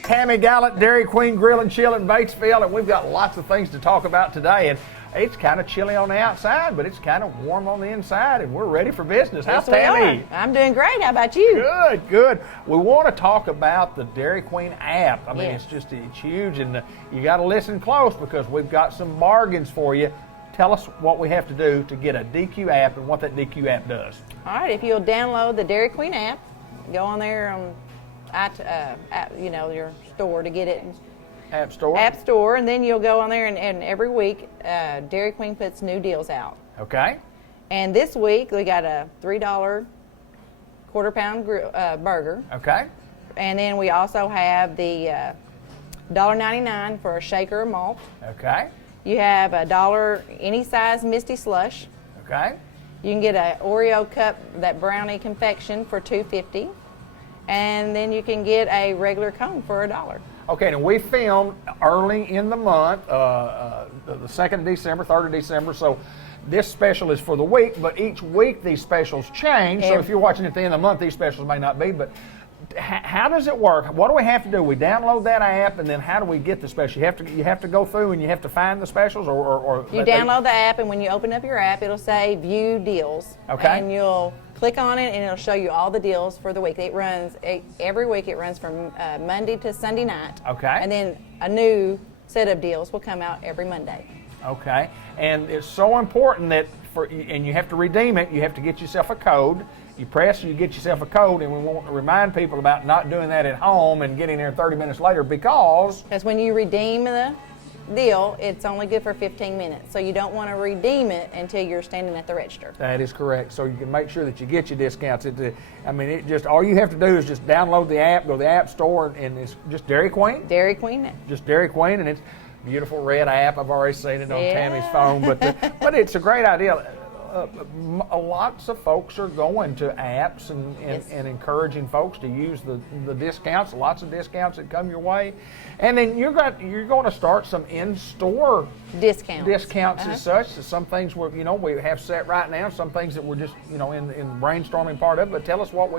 Tammy Gallant, Dairy Queen Grill and Chill in Batesville, and we've got lots of things to talk about today. And it's kind of chilly on the outside, but it's kind of warm on the inside, and we're ready for business. How's Tammy? I'm doing great. How about you? Good, good. We want to talk about the Dairy Queen app. I mean, Yes. it's huge, and you got to listen close because we've got some bargains for you. Tell us what we have to do to get a DQ app and what that DQ app does. All right. If you'll download the Dairy Queen app, go on there your store to get it. App Store? App Store, and then you'll go on there, and every week Dairy Queen puts new deals out. Okay. And this week we got a $3 quarter-pound burger, Okay. and then we also have the $1.99 for a shaker of malt. Okay. You have $1 any size Misty Slush. Okay. You can get an Oreo cup, that brownie confection, for $2.50, and then you can get a regular cone for $1. Okay, now we filmed early in the month, the 2nd of December, 3rd of December, so this special is for the week, but each week these specials change, so if you're watching at the end of the month, these specials may not be, but how does it work? What do we have to do? We download that app, and then how do we get the special? You have to go through and you have to find the specials, or you download the app, and when you open up your app, it'll say View Deals. Okay. And you'll click on it, and it'll show you all the deals for the week. It runs every week. It runs from Monday to Sunday night. Okay. And then a new set of deals will come out every Monday. Okay, and it's so important that and you have to redeem it. You have to get yourself a code. You press, you get yourself a code, and we want to remind people about not doing that at home and getting there 30 minutes later because when you redeem the deal, it's only good for 15 minutes. So you don't want to redeem it until you're standing at the register. that is correct. So you can make sure that you get your discounts. All you have to do is just download the app, go to the App Store, and it's just Dairy Queen. Dairy Queen. Just Dairy Queen, and it's a beautiful red app. I've already seen it on Yeah. Tammy's phone, but it's a great idea. Lots of folks are going to apps and encouraging folks to use the discounts. Lots of discounts that come your way, and then you're going to start some in-store Discounts. as such. Some things we have set right now. Some things that we're just in the brainstorming part of it. But tell us what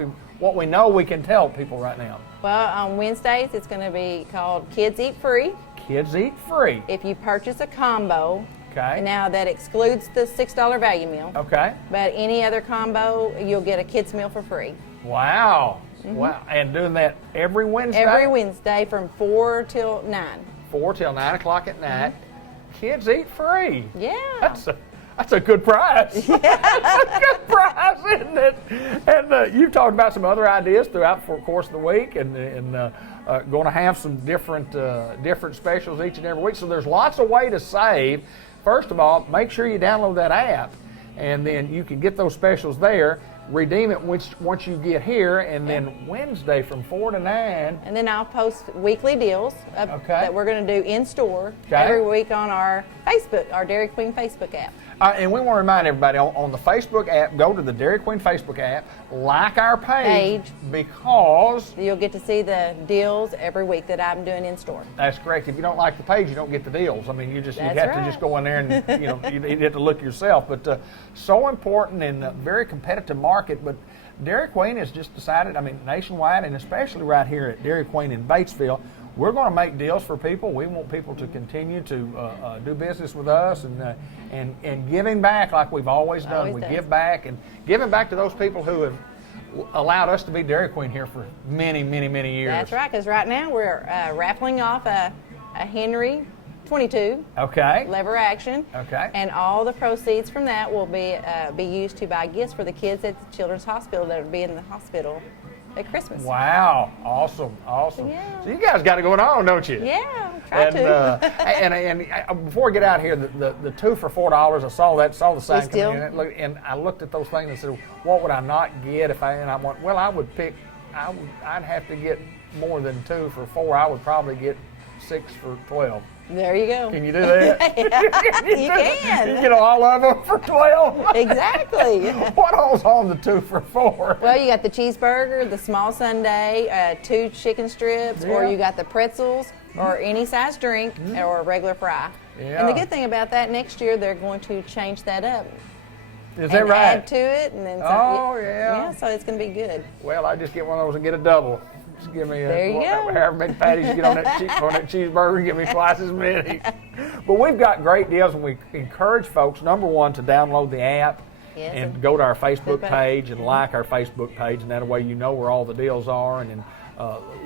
we know we can tell people right now. Well, on Wednesdays, it's going to be called Kids Eat Free. Kids Eat Free. If you purchase a combo, Okay. now that excludes the $6 value meal, Okay. but any other combo, you'll get a kids meal for free. Wow. Wow. And doing that every Wednesday? Every Wednesday from 4 till 9. 4 till 9 o'clock at night. Kids Eat Free. Yeah. That's a good prize. That's a good prize, isn't it? And you've talked about some other ideas throughout the course of the week, and going to have some different specials each and every week. So there's lots of way to save. First of all, make sure you download that app, and then you can get those specials there. Redeem it once you get here, and then Wednesday from 4 to 9. And then I'll post weekly deals that we're going to do in store every week on our Facebook, our Dairy Queen Facebook app. And we want to remind everybody on the Facebook app, go to the Dairy Queen Facebook app, like our page. Because you'll get to see the deals every week that I'm doing in store. That's correct. If you don't like the page, you don't get the deals. I mean, you have to just go in there and you have to look yourself. But so important in a very competitive market. But Dairy Queen has just decided, nationwide and especially right here at Dairy Queen in Batesville, we're going to make deals for people. We want people to continue to do business with us and giving back like we've always done. We give back and giving back to those people who have allowed us to be Dairy Queen here for many, many, many years. That's right, because right now we're raffling off a Henry 22 lever action. Okay. And all the proceeds from that will be used to buy gifts for the kids at the Children's Hospital that will be in the hospital at Christmas. Wow, awesome. Yeah. So you guys got it going on, don't you? Yeah, try to. And before we get out here, the 2 for $4, I saw the sign coming in, and I looked at those things and said, what would I not get if I went, well, I'd have to get more than 2 for $4. I would probably get 6 for $12. There you go. Can you do that? You can. You get all of them for $12. Exactly. What all's on the 2 for $4? Well, you got the cheeseburger, the small sundae, 2 chicken strips, or Yeah. you got the pretzels, or any size drink, or a regular fry. Yeah. And the good thing about that, next year they're going to change that up. Is that and right? add to it, and then Oh, yeah. Yeah, so it's going to be good. Well, I just get one of those and get a double. Just give me There you go. however many patties you get on that, on that cheeseburger, give me twice as many. But we've got great deals, and we encourage folks, number one, to download the app Yes, and and go to our Facebook Facebook. page and like our Facebook page, and that way you know where all the deals are, and then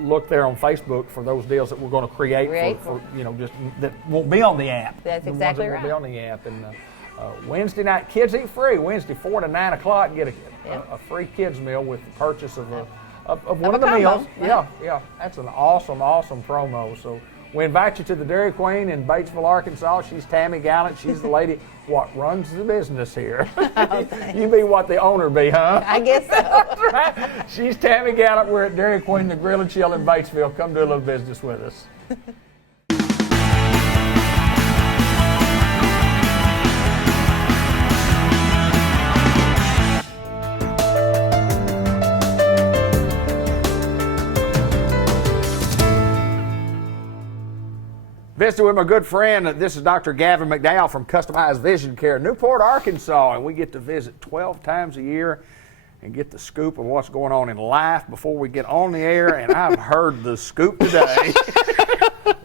look there on Facebook for those deals that we're going to create for just that won't be on the app. That's The ones exactly that right. won't be on the app. And Wednesday night, kids eat free. Wednesday, 4 to 9 o'clock, get a free kids meal with the purchase of one of the combo, meals. right. Yeah. That's an awesome promo. So we invite you to the Dairy Queen in Batesville, Arkansas. She's Tammy Gallant. She's the lady what runs the business here. You be what the owner be, huh? I guess so. Right. She's Tammy Gallant. We're at Dairy Queen, the Grill and Chill in Batesville. Come do a little business with us. Visiting with my good friend, this is Dr. Gavin McDowell from Customized Vision Care, Newport, Arkansas, and we get to visit 12 times a year and get the scoop of what's going on in life before we get on the air, and I've heard the scoop today.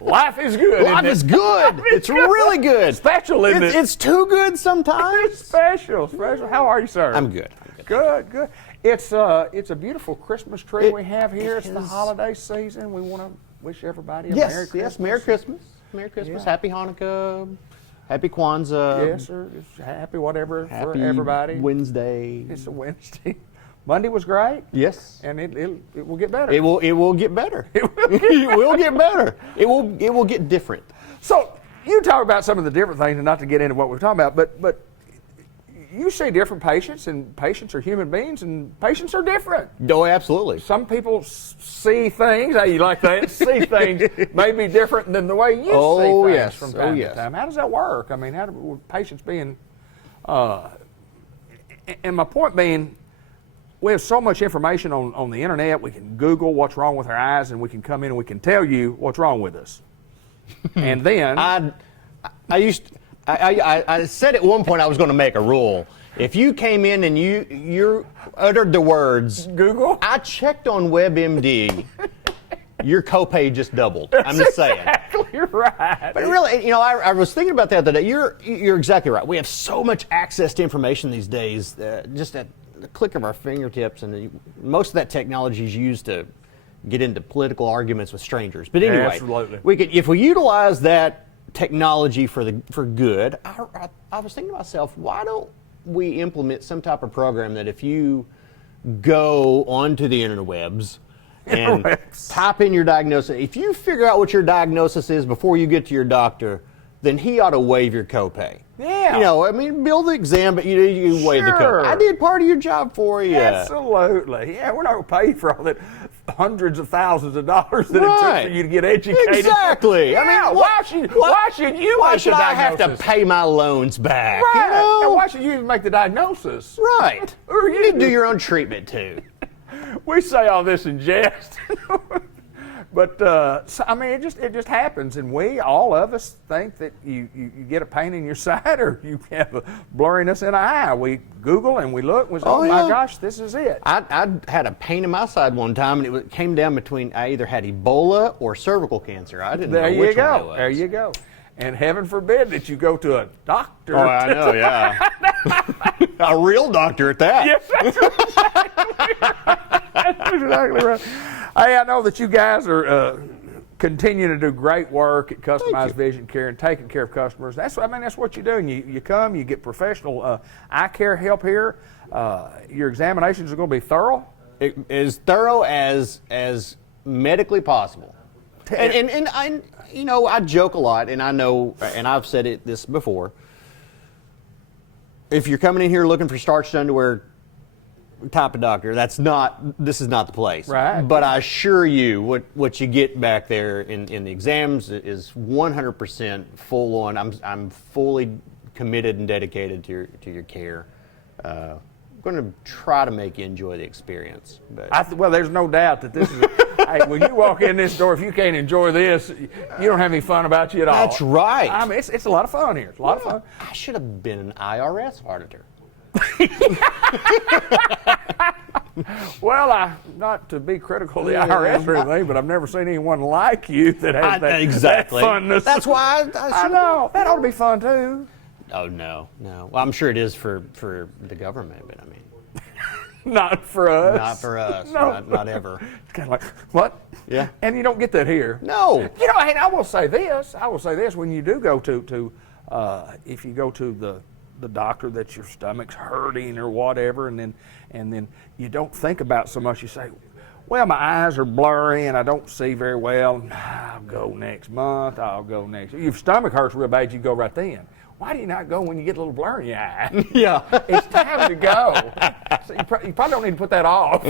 Life is good. Life is good. It's really good. Special, isn't it? It's too good sometimes. It's special. How are you, sir? I'm good. Good. It's a beautiful Christmas tree we have here. It's the is. holiday season. We want to wish everybody a Merry Christmas. Yes, Merry Christmas. Merry Christmas. Yeah. Happy Hanukkah. Happy Kwanzaa. Yes, sir. It's happy whatever for Happy everybody. Wednesday. It's a Wednesday. Monday was great, Yes. and it will get better. It will get better. It will get better. It will get different. So you talk about some of the different things, and not to get into what we're talking about, but you see different patients, and patients are human beings, and patients are different. Oh, absolutely. Some people see things, you like that, see things may be different than the way you see things yes. from Oh, time yes. to time. How does that work? I mean, how do patients being, and my point being, we have so much information on the internet. We can Google what's wrong with our eyes, and we can come in and we can tell you what's wrong with us. And then I said at one point I was going to make a rule. If you came in and you uttered the words Google. I checked on WebMD, your copay just doubled. I'm just saying. Exactly right. But really, I was thinking about that today. You're exactly right. We have so much access to information these days, just at the click of our fingertips, and most of that technology is used to get into political arguments with strangers. But anyway, Absolutely. if we utilize that technology for good, I was thinking to myself, why don't we implement some type of program that if you go onto the interwebs and type in your diagnosis, if you figure out what your diagnosis is before you get to your doctor, then he ought to waive your copay. Yeah. Bill the exam, but you waive the Sure. copay. I did part of your job for you. Absolutely. Yeah, we're not going to pay for all that hundreds of thousands of dollars that it took Right. for you to get educated. Exactly. Yeah, why should you Why make should the I have diagnosis? to pay my loans back? Right. And why should you even make the diagnosis? Right. Or You need to do your own treatment too. We say all this in jest. But it just happens, and all of us think that you get a pain in your side or you have a blurriness in an eye. We Google and we look and we say, oh my yeah. gosh, this is it. I had a pain in my side one time, and it came down between I either had Ebola or cervical cancer. I didn't know which one it was. There you go. And heaven forbid that you go to a doctor. Oh, I know, yeah. A real doctor at that. Yes, that's exactly right. Hey, I know that you guys are continuing to do great work at Customized Vision Care and taking care of customers. That's what you do. And you come, you get professional eye care help here. Your examinations are going to be thorough. As thorough as medically possible. And I joke a lot, and I know, and I've said this before. If you're coming in here looking for starched underwear, type of doctor, this is not the place. Right. But I assure you, what you get back there in the exams is 100% full on. I'm fully committed and dedicated to your care. I'm going to try to make you enjoy the experience. But Well, there's no doubt that this is. Hey, when you walk in this door, if you can't enjoy this, you don't have any fun about you at all. That's right. I mean, it's a lot of fun here. It's a lot of fun. I should have been an IRS auditor. Well, not to be critical of the IRS or anything, but I've never seen anyone like you that has that, exactly. that funness. That's why I know. That ought to be fun, too. Oh, no. Well, I'm sure it is for the government, but I mean. Not for us. Not for us. No. Not ever. It's kind of like, what? Yeah. And you don't get that here. No. You know, and I will say this. When you do go to if you go to the doctor that your stomach's hurting or whatever, and then you don't think about so much. You say, well, my eyes are blurry and I don't see very well. I'll go next month. I'll go next. If your stomach hurts real bad, you go right then. Why do you not go when you get a little blur in your eye? Yeah. It's time to go. So you probably don't need to put that off.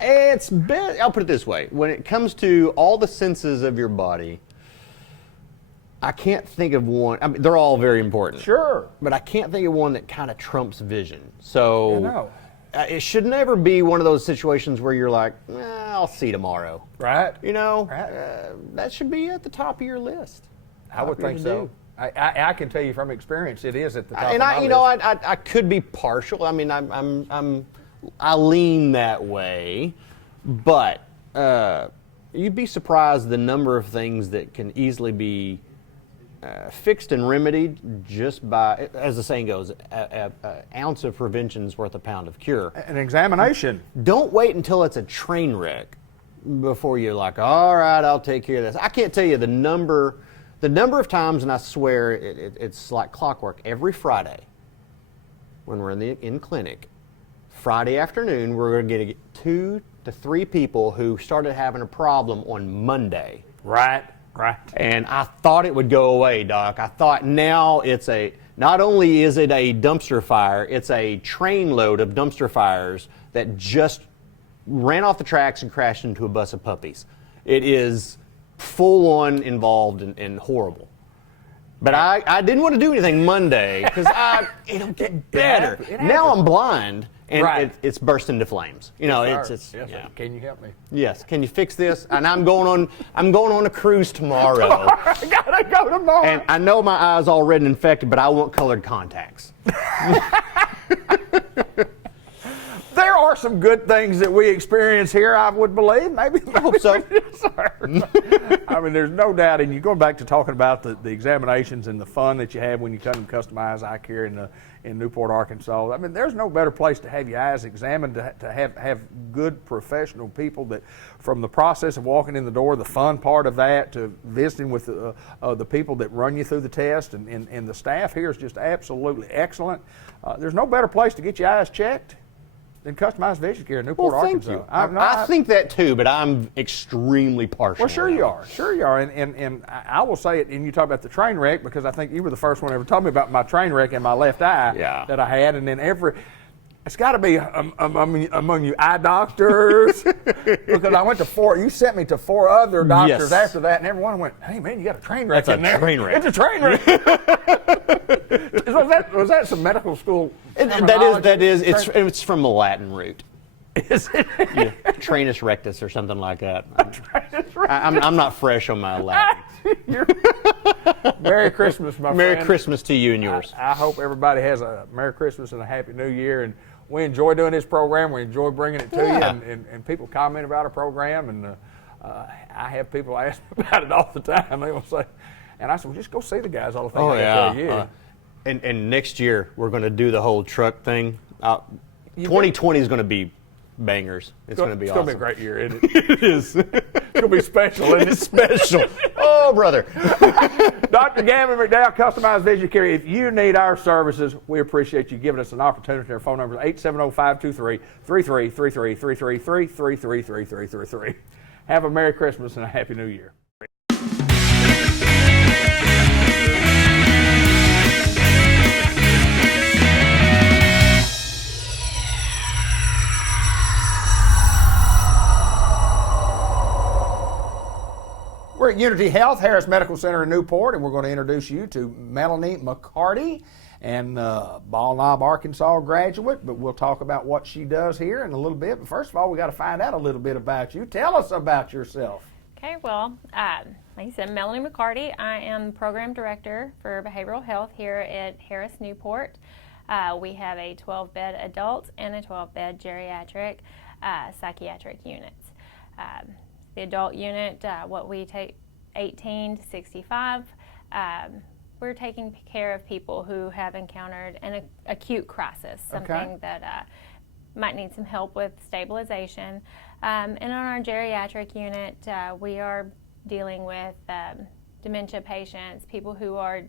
I'll put it this way. When it comes to all the senses of your body, I can't think of one. I mean, they're all very important. Sure. But I can't think of one that kind of trumps vision. So I know. It should never be one of those situations where you're like, I'll see tomorrow. Right. You know, Right. that should be at the top of your list. I would think so. I can tell you from experience, it is at the top And of my list. I could be partial. I mean, I lean that way, but you'd be surprised the number of things that can easily be fixed and remedied just by, as the saying goes, an ounce of prevention's worth a pound of cure. An examination. Don't wait until it's a train wreck before you're like, all right, I'll take care of this. I can't tell you the number of times, and I swear it's like clockwork, every Friday when we're in clinic, Friday afternoon, we're going to get 2 to 3 people who started having a problem on Monday. Right. And I thought it would go away, Doc. I thought now not only is it a dumpster fire, it's a train load of dumpster fires that just ran off the tracks and crashed into a bus of puppies. It is full on involved and horrible. But I didn't want to do anything Monday because it'll get better. Now I'm blind and it's burst into flames. You know, it's yes, yeah. Can you help me? Yes. Can you fix this? And I'm going on a cruise tomorrow. I gotta go tomorrow. And I know my eye's all red and infected, but I want colored contacts. There are some good things that we experience here, I would believe. Maybe I hope so. I mean, there's no doubt. And you're going back to talking about the examinations and the fun that you have when you come and customize eye care in Newport, Arkansas. I mean, there's no better place to have your eyes examined, to have good professional people that, from the process of walking in the door, the fun part of that, to visiting with the people that run you through the test, and the staff here is just absolutely excellent. There's no better place to get your eyes checked than customized vision care in Newport, Thank Arkansas. you. I think that too, but I'm extremely partial. Well, sure you are. And I will say it, and you talk about the train wreck, because I think you were the first one to ever told me about my train wreck in my left eye that I had, and then it's got to be among you eye doctors, because I went to 4. You sent me to 4 other doctors after that, and everyone went, "Hey man, you got a train wreck in there." Train wreck. It's a train wreck. Was that some medical school? That is. It's from the Latin root. Is it? Yeah, Trainus rectus or something like that. I'm not fresh on my Latin. Merry Christmas, my friend. Merry Christmas to you and yours. I hope everybody has a Merry Christmas and a Happy New Year. And we enjoy doing this program. We enjoy bringing it to you. And people comment about our program. And I have people ask me about it all the time. They will say, and I said, well, just go see the guys. All the things I tell you. And next year, we're going to do the whole truck thing. 2020 is going to be bangers. It's going to be awesome. It's going to be a great year, isn't it? It is. It's going to be special, isn't it? It's special. Oh, brother. Dr. Gavin McDowell, Customized Vision Care. If you need our services, we appreciate you giving us an opportunity. Our phone number is 870-523-3333. Have a Merry Christmas and a Happy New Year. at Unity Health, Harris Medical Center in Newport, and we're going to introduce you to Melanie McCarty, and Ball Knob, Arkansas graduate, but we'll talk about what she does here in a little bit. But first of all, we got to find out a little bit about you. Tell us about yourself. Okay, well, like you said, Melanie McCarty. I am Program Director for Behavioral Health here at Harris Newport. We have a 12-bed adult and a 12-bed geriatric psychiatric units. The adult unit, what we take 18 to 65, we're taking care of people who have encountered an acute crisis, something that might need some help with stabilization. And on our geriatric unit, we are dealing with dementia patients, people who are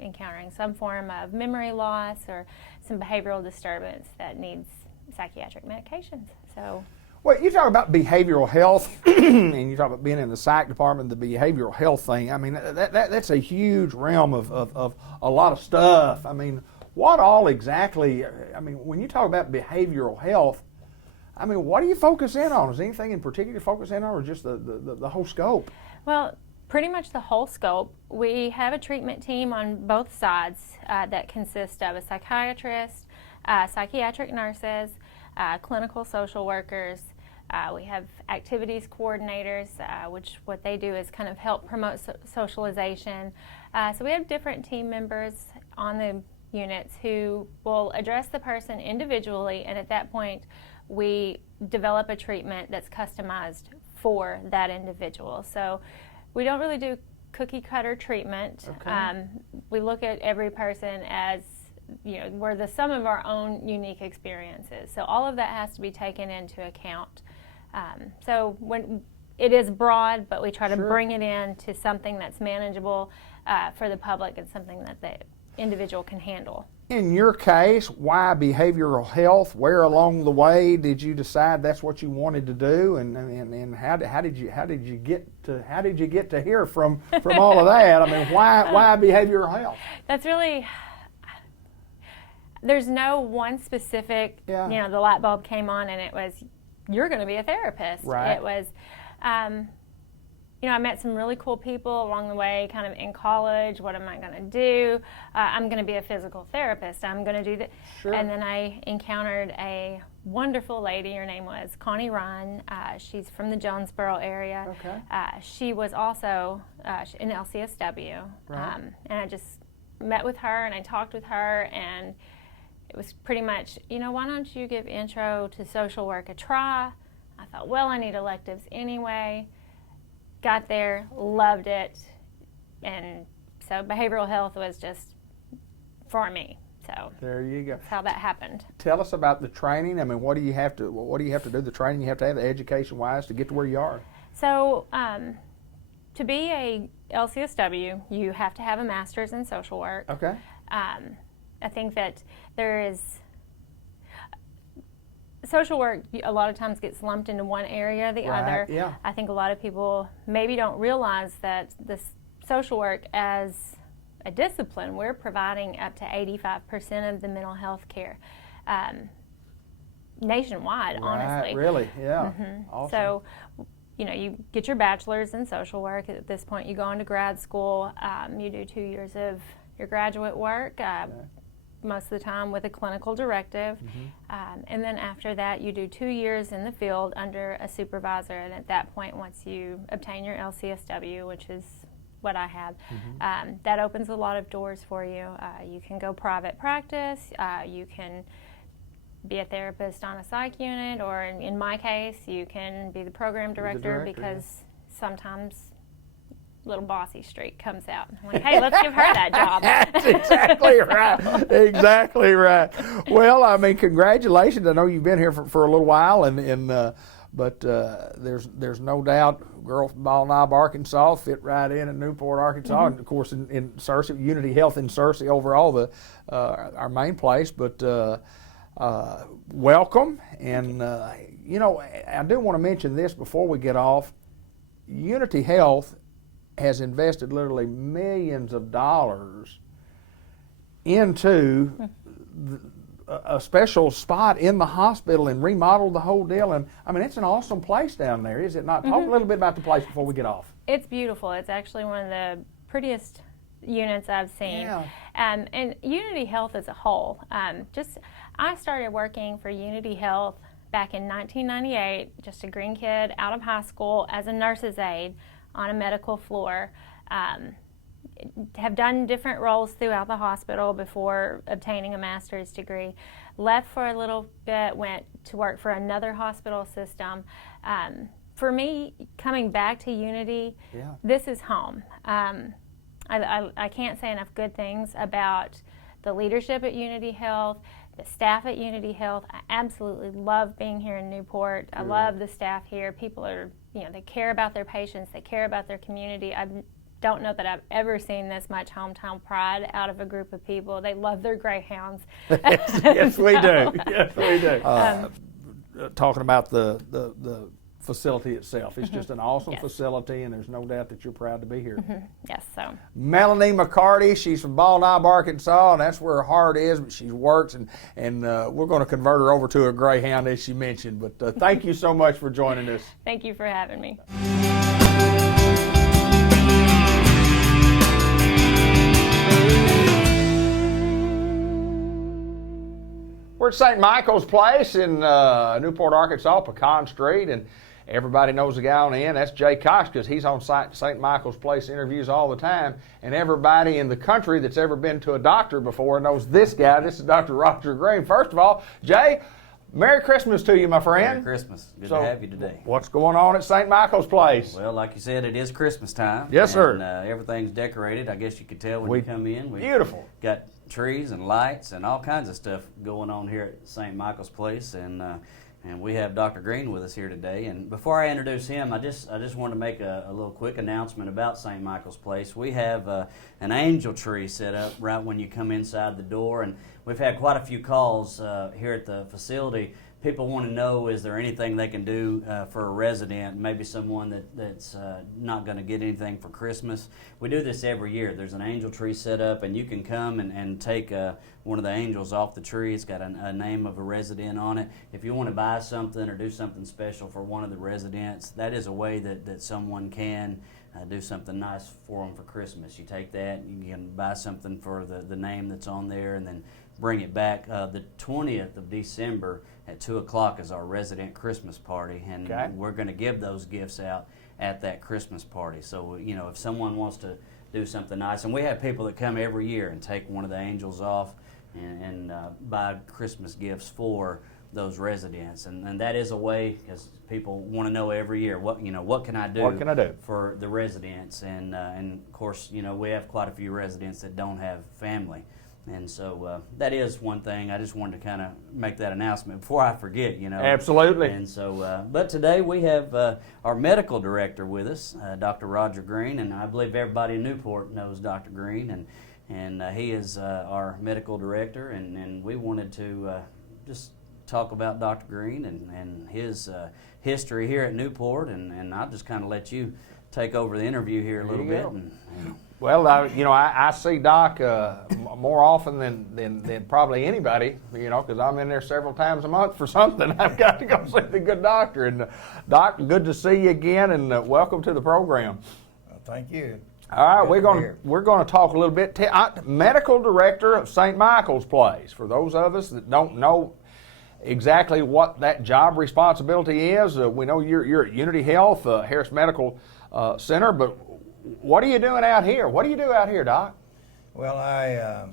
encountering some form of memory loss or some behavioral disturbance that needs psychiatric medications. So. Well, you talk about behavioral health, and you talk about being in the psych department, the behavioral health thing. I mean, that's a huge realm of a lot of stuff. I mean, what all exactly, I mean, when you talk about behavioral health, I mean, what do you focus in on? Is anything in particular you focus in on, or just the whole scope? Well, pretty much the whole scope. We have a treatment team on both sides that consists of a psychiatrist, psychiatric nurses, clinical social workers. We have activities coordinators, which what they do is kind of help promote socialization. So we have different team members on the units who will address the person individually, and at that point we develop a treatment that's customized for that individual. So we don't really do cookie cutter treatment. Okay. We look at every person as, you know, we're the sum of our own unique experiences. So all of that has to be taken into account. So when it is broad, but we try to bring it in to something that's manageable for the public and something that the individual can handle. In your case, why behavioral health? Where along the way did you decide that's what you wanted to do, and how did you get to hear from all of that? I mean, why behavioral health? That's really, there's no one specific, you know, the light bulb came on and it was, you're going to be a therapist. Right. It was, you know, I met some really cool people along the way, kind of in college. What am I going to do? I'm going to be a physical therapist. I'm going to do that. Sure. And then I encountered a wonderful lady. Her name was Connie Ryan. She's from the Jonesboro area. Okay. She was also in LCSW. Right. And I just met with her and I talked with her, and it was pretty much, you know, why don't you give intro to social work a try? I thought, well, I need electives anyway. Got there, loved it, and so behavioral health was just for me. So there you go. that's how that happened. Tell us about the training. I mean, what do you have to do? The training you have to have, the education-wise, to get to where you are. So to be a LCSW, you have to have a master's in social work. Okay. I think that there is social work a lot of times gets lumped into one area or the other. Yeah. I think a lot of people maybe don't realize that this social work as a discipline, we're providing up to 85% of the mental health care nationwide, honestly. Really? Yeah. Mm-hmm. Awesome. So, you know, you get your bachelor's in social work. At this point, you go into grad school. You do 2 years of your graduate work. Most of the time with a clinical directive, and then after that you do 2 years in the field under a supervisor, and at that point, once you obtain your LCSW, which is what I have, that opens a lot of doors for you. You can go private practice, you can be a therapist on a psych unit, or in my case, you can be the program director, because sometimes little bossy streak comes out. I'm like, hey, let's give her that job. That's exactly right. Exactly right. Well, I mean, congratulations. I know you've been here for a little while, but there's no doubt, girl from Ball Knob, Arkansas, fit right in Newport, Arkansas, and of course in Searcy, Unity Health in Searcy, overall our main place. But welcome, and you know, I do want to mention this before we get off. Unity Health has invested literally millions of dollars into a special spot in the hospital and remodeled the whole deal. And I mean, it's an awesome place down there, is it not? Talk a little bit about the place before we get off. It's beautiful. It's actually one of the prettiest units I've seen. Yeah. And Unity Health as a whole. I started working for Unity Health back in 1998, just a green kid out of high school as a nurse's aide on a medical floor. Have done different roles throughout the hospital before obtaining a master's degree. Left for a little bit, went to work for another hospital system. For me, coming back to Unity, this is home. I can't say enough good things about the leadership at Unity Health, the staff at Unity Health. I absolutely love being here in Newport. I love the staff here. People are, they care about their patients. They care about their community. I don't know that I've ever seen this much hometown pride out of a group of people. They love their greyhounds. Yes, we do. Yes, we do. Talking about the facility itself, it's just an awesome facility, and there's no doubt that you're proud to be here. Yes, so. Melanie McCarty, she's from Bald Knob, Arkansas, and that's where her heart is, but she works, and we're going to convert her over to a greyhound, as she mentioned. But thank you so much for joining us. Thank you for having me. We're at St. Michael's Place in Newport, Arkansas, Pecan Street, and everybody knows the guy on the end. That's Jay Cox, because he's on St. Michael's Place interviews all the time, and everybody in the country that's ever been to a doctor before knows this guy. This is Dr. Roger Green. First of all, Jay, Merry Christmas to you, my friend. Merry Christmas. Good to have you today. What's going on at St. Michael's Place? Well, like you said, it is Christmas time. Yes, sir. And everything's decorated. I guess you could tell when you come in. Beautiful. Got trees and lights and all kinds of stuff going on here at St. Michael's Place, and we have Dr. Green with us here today. And before I introduce him, I just wanted to make a little quick announcement about St. Michael's Place. We have an angel tree set up right when you come inside the door, and we've had quite a few calls here at the facility. People want to know, is there anything they can do for a resident, maybe someone that's not going to get anything for Christmas. We do this every year. There's an angel tree set up, and you can come and take one of the angels off the tree. It's got a name of a resident on it. If you want to buy something or do something special for one of the residents, that is a way that someone can do something nice for them for Christmas. You take that, you can buy something for the name that's on there, and then bring it back. The 20th of December at 2 o'clock is our resident Christmas party, and we're going to give those gifts out at that Christmas party. So, if someone wants to do something nice, and we have people that come every year and take one of the angels off and buy Christmas gifts for those residents, and that is a way, because people want to know every year what can I do for the residents, and of course we have quite a few residents that don't have family. And so that is one thing. I just wanted to kind of make that announcement before I forget, Absolutely. And so, but today we have our medical director with us, Dr. Roger Green, and I believe everybody in Newport knows Dr. Green, and he is our medical director, and we wanted to just talk about Dr. Green and his history here at Newport, and I'll just kind of let you take over the interview here a little bit. Well, I see Doc more often than probably anybody, because I'm in there several times a month for something. I've got to go see the good doctor. And Doc, good to see you again, and welcome to the program. Well, thank you. All right, we're going to talk a little bit. Medical director of St. Michael's Place. For those of us that don't know exactly what that job responsibility is, we know you're at Unity Health, Harris Medical Center, but what are you doing out here? What do you do out here, Doc? Well, I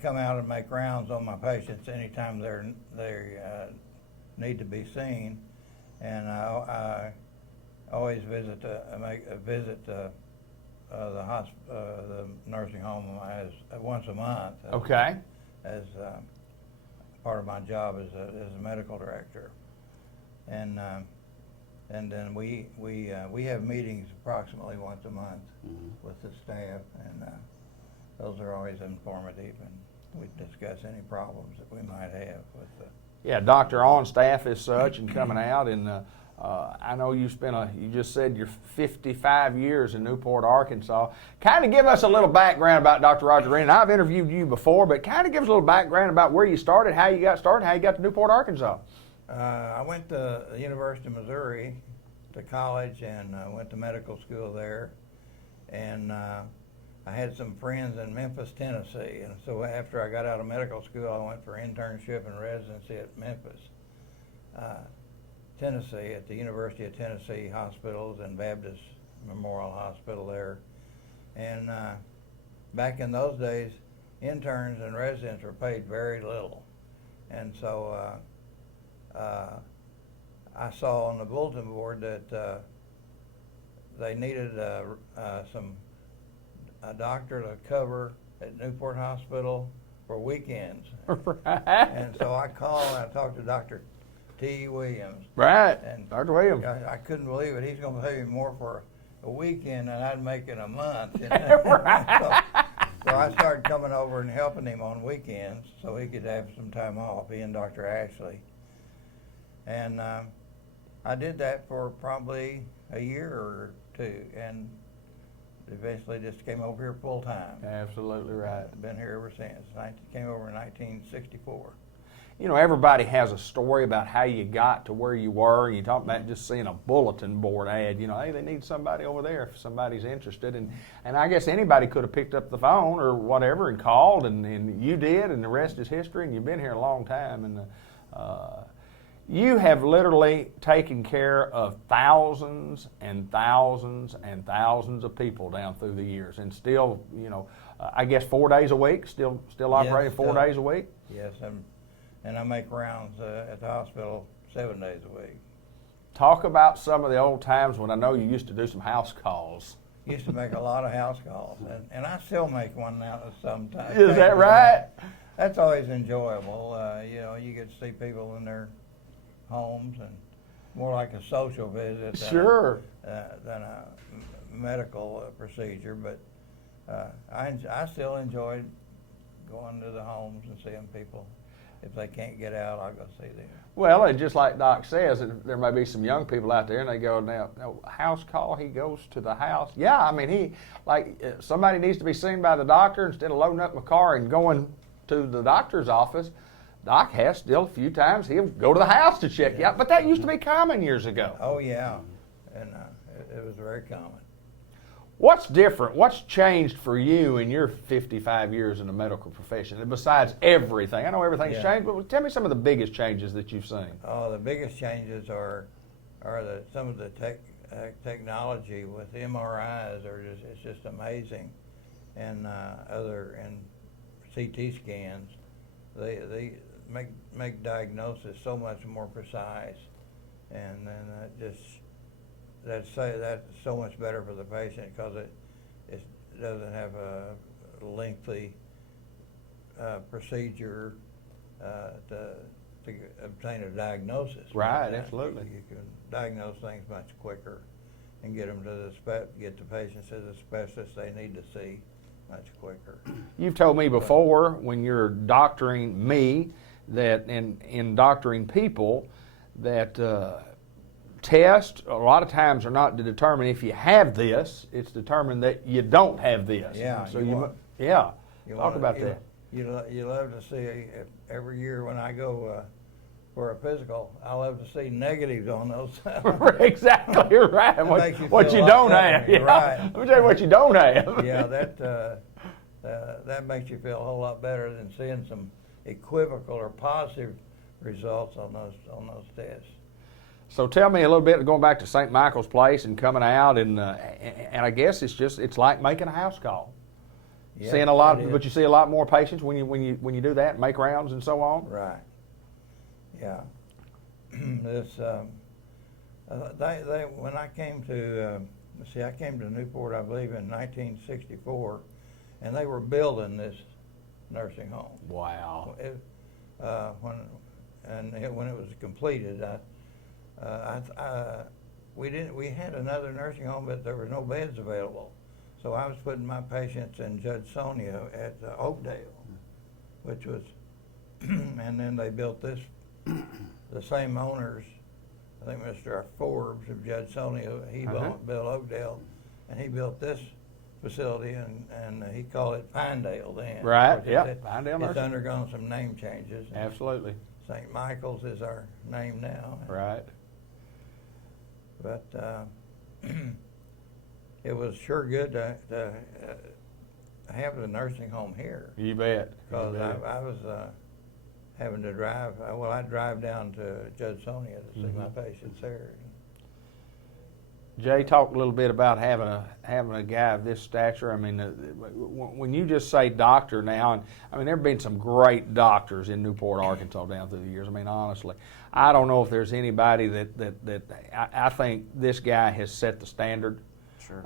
come out and make rounds on my patients anytime they need to be seen, and I always visit the nursing home once a month. Okay. As part of my job as a medical director, and then we have meetings approximately once a month with the staff, and those are always informative, and we discuss any problems that we might have with the. Yeah, doctor on staff as such and coming out, and I know you just said you're 55 years in Newport, Arkansas. Kind of give us a little background about Dr. Roger Green. And I've interviewed you before, but kind of give us a little background about where you started, how you got started, how you got to Newport, Arkansas. I went to the University of Missouri to college and went to medical school there. And I had some friends in Memphis, Tennessee. And so after I got out of medical school, I went for internship and residency at Memphis, Tennessee, at the University of Tennessee Hospitals and Baptist Memorial Hospital there. And back in those days, interns and residents were paid very little. And so I saw on the bulletin board that they needed a doctor to cover at Newport Hospital for weekends. Right. And so I called and I talked to Dr. T. Williams. Right, And Dr. Williams. I couldn't believe it. He's going to pay me more for a weekend than I'd make in a month. You know? Right. So I started coming over and helping him on weekends so he could have some time off, he and Dr. Ashley. And I did that for probably a year or two, and eventually just came over here full time. Absolutely right. Been here ever since. Came over in 1964. You know, everybody has a story about how you got to where you were. You talk about just seeing a bulletin board ad, you know, hey, they need somebody over there if somebody's interested. And I guess anybody could have picked up the phone or whatever and called, and you did, and the rest is history, and you've been here a long time. And you have literally taken care of thousands and thousands and thousands of people down through the years, and still, you know, I guess 4 days a week, still operating 4 days a week? Yes, and I make rounds at the hospital 7 days a week. Talk about some of the old times when I know you used to do some house calls. Used to make a lot of house calls, and I still make one now sometimes. Is that right? That's always enjoyable. You know, you get to see people in their homes, and more like a social visit Sure. Than a medical procedure. But I still enjoy going to the homes and seeing people. If they can't get out, I'll go see them. Well, and just like Doc says, there may be some young people out there, and they go, now, house call, he goes to the house. Yeah, I mean, somebody needs to be seen by the doctor instead of loading up my car and going to the doctor's office. Doc has still a few times, he'll go to the house to check you out, but that used to be common years ago. Oh, yeah, and it was very common. What's different? What's changed for you in your 55 years in the medical profession, besides everything? I know everything's changed, but tell me some of the biggest changes that you've seen. Oh, the biggest changes are some of the technology with MRIs it's just amazing, and CT scans. They make diagnosis so much more precise, and then that's so much better for the patient because it doesn't have a lengthy procedure to obtain a diagnosis. Right, absolutely. You can diagnose things much quicker and get them to get the patients to the specialist they need to see much quicker. You've told me before when you're doctoring me that in doctoring people that tests a lot of times are not to determine if you have this, it's determined that you don't have this. Yeah. So talk about that. You love to see every year when I go for a physical, I love to see negatives on those. Exactly right. What you don't have. Yeah. Right. Let me tell you what you don't have. Yeah, that makes you feel a whole lot better than seeing some equivocal or positive results on those tests. So tell me a little bit, going back to St. Michael's Place and coming out, and I guess it's like making a house call. Yeah, Seeing a lot, but you see a lot more patients when you do that, make rounds and so on. Right. Yeah. When I came to I came to Newport, I believe, in 1964, and they were building this nursing home. Wow. When it was completed, we had another nursing home, but there were no beds available. So I was putting my patients in Judge Sonia at Oakdale, which was, and then they built this. The same owners I think Mr. Forbes of Judsonia, he built Oakdale, and he built this facility, and he called it Pinedale then. Right, Of course, yep, Pinedale It's Nursing. undergone some name changes. Absolutely. St. Michael's is our name now. Right. But it was sure good to have the nursing home here. You bet. Because You bet. I was having to drive, I drive down to Judsonia to see my patients there. Jay, talk a little bit about having a guy of this stature. I mean, when you just say doctor now, and I mean, there have been some great doctors in Newport, Arkansas down through the years. I mean, honestly, I don't know if there's anybody that I think this guy has set the standard. Sure.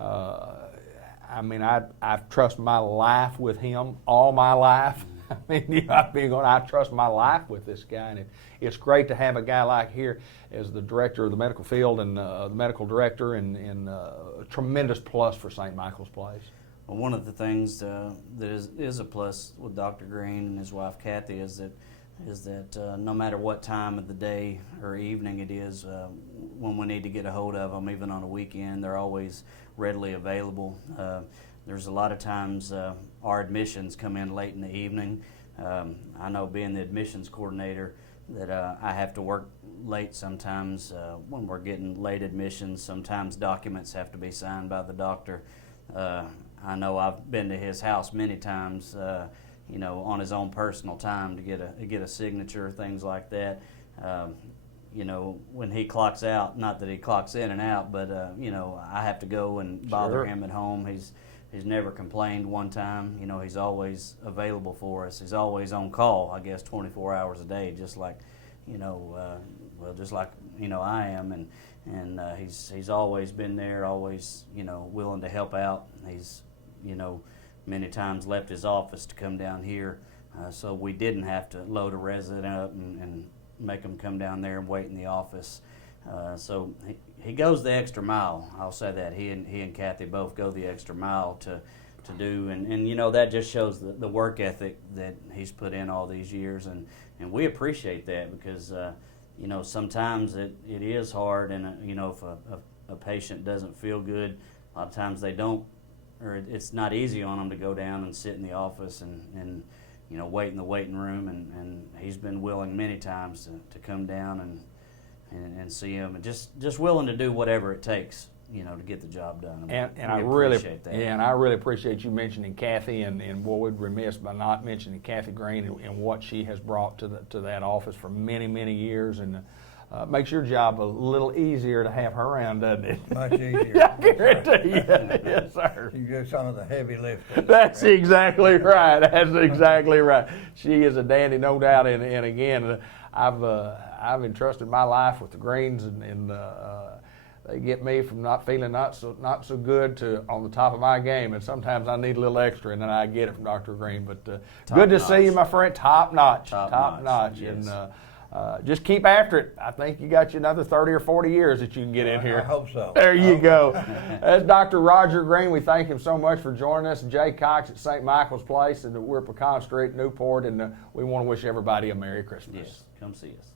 I mean, I've trusted my life with him all my life. I mean, I trust my life with this guy, and it's great to have a guy like here as the director of the medical field and the medical director, and a tremendous plus for St. Michael's Place. Well, one of the things that is a plus with Dr. Green and his wife Kathy is that no matter what time of the day or evening it is, when we need to get a hold of them, even on a weekend, they're always readily available. There's a lot of times our admissions come in late in the evening. I know, being the admissions coordinator, that I have to work late sometimes when we're getting late admissions. Sometimes documents have to be signed by the doctor. I know I've been to his house many times, on his own personal time to get a signature, things like that. When he clocks out, not that he clocks in and out, but I have to go and bother him at home. He's never complained one time. He's always available for us. He's always on call, I guess, 24 hours a day, just like, just like I am. And he's always been there, always, willing to help out. He's, many times left his office to come down here, so we didn't have to load a resident up and make them come down there and wait in the office. So he goes the extra mile. I'll say that he and Kathy both go the extra mile to do, and that just shows the work ethic that he's put in all these years, and we appreciate that, because sometimes it is hard, and if a patient doesn't feel good, a lot of times they don't, or it's not easy on them to go down and sit in the office and wait in the waiting room, and he's been willing many times to come down and see him, and just willing to do whatever it takes, to get the job done. And I really appreciate that. Yeah, and I really appreciate you mentioning Kathy, and boy, we'd remiss by not mentioning Kathy Green and what she has brought to that office for many, many years, and makes your job a little easier to have her around, doesn't it? Much easier. I guarantee you. Yes, sir. You do some of the heavy lifting. That's exactly right. That's exactly right. She is a dandy, no doubt. And again, I've entrusted my life with the Greens, and they get me from not feeling not so good to on the top of my game. And sometimes I need a little extra, and then I get it from Dr. Green. But good to see you, my friend. Top notch. Top notch. Yes. And just keep after it. I think you got you another 30 or 40 years that you can get in here. I hope so. There you go. That's Dr. Roger Green. We thank him so much for joining us. Jay Cox at St. Michael's Place, and we're at Pecan Street, Newport, and we want to wish everybody a Merry Christmas. Yes, come see us.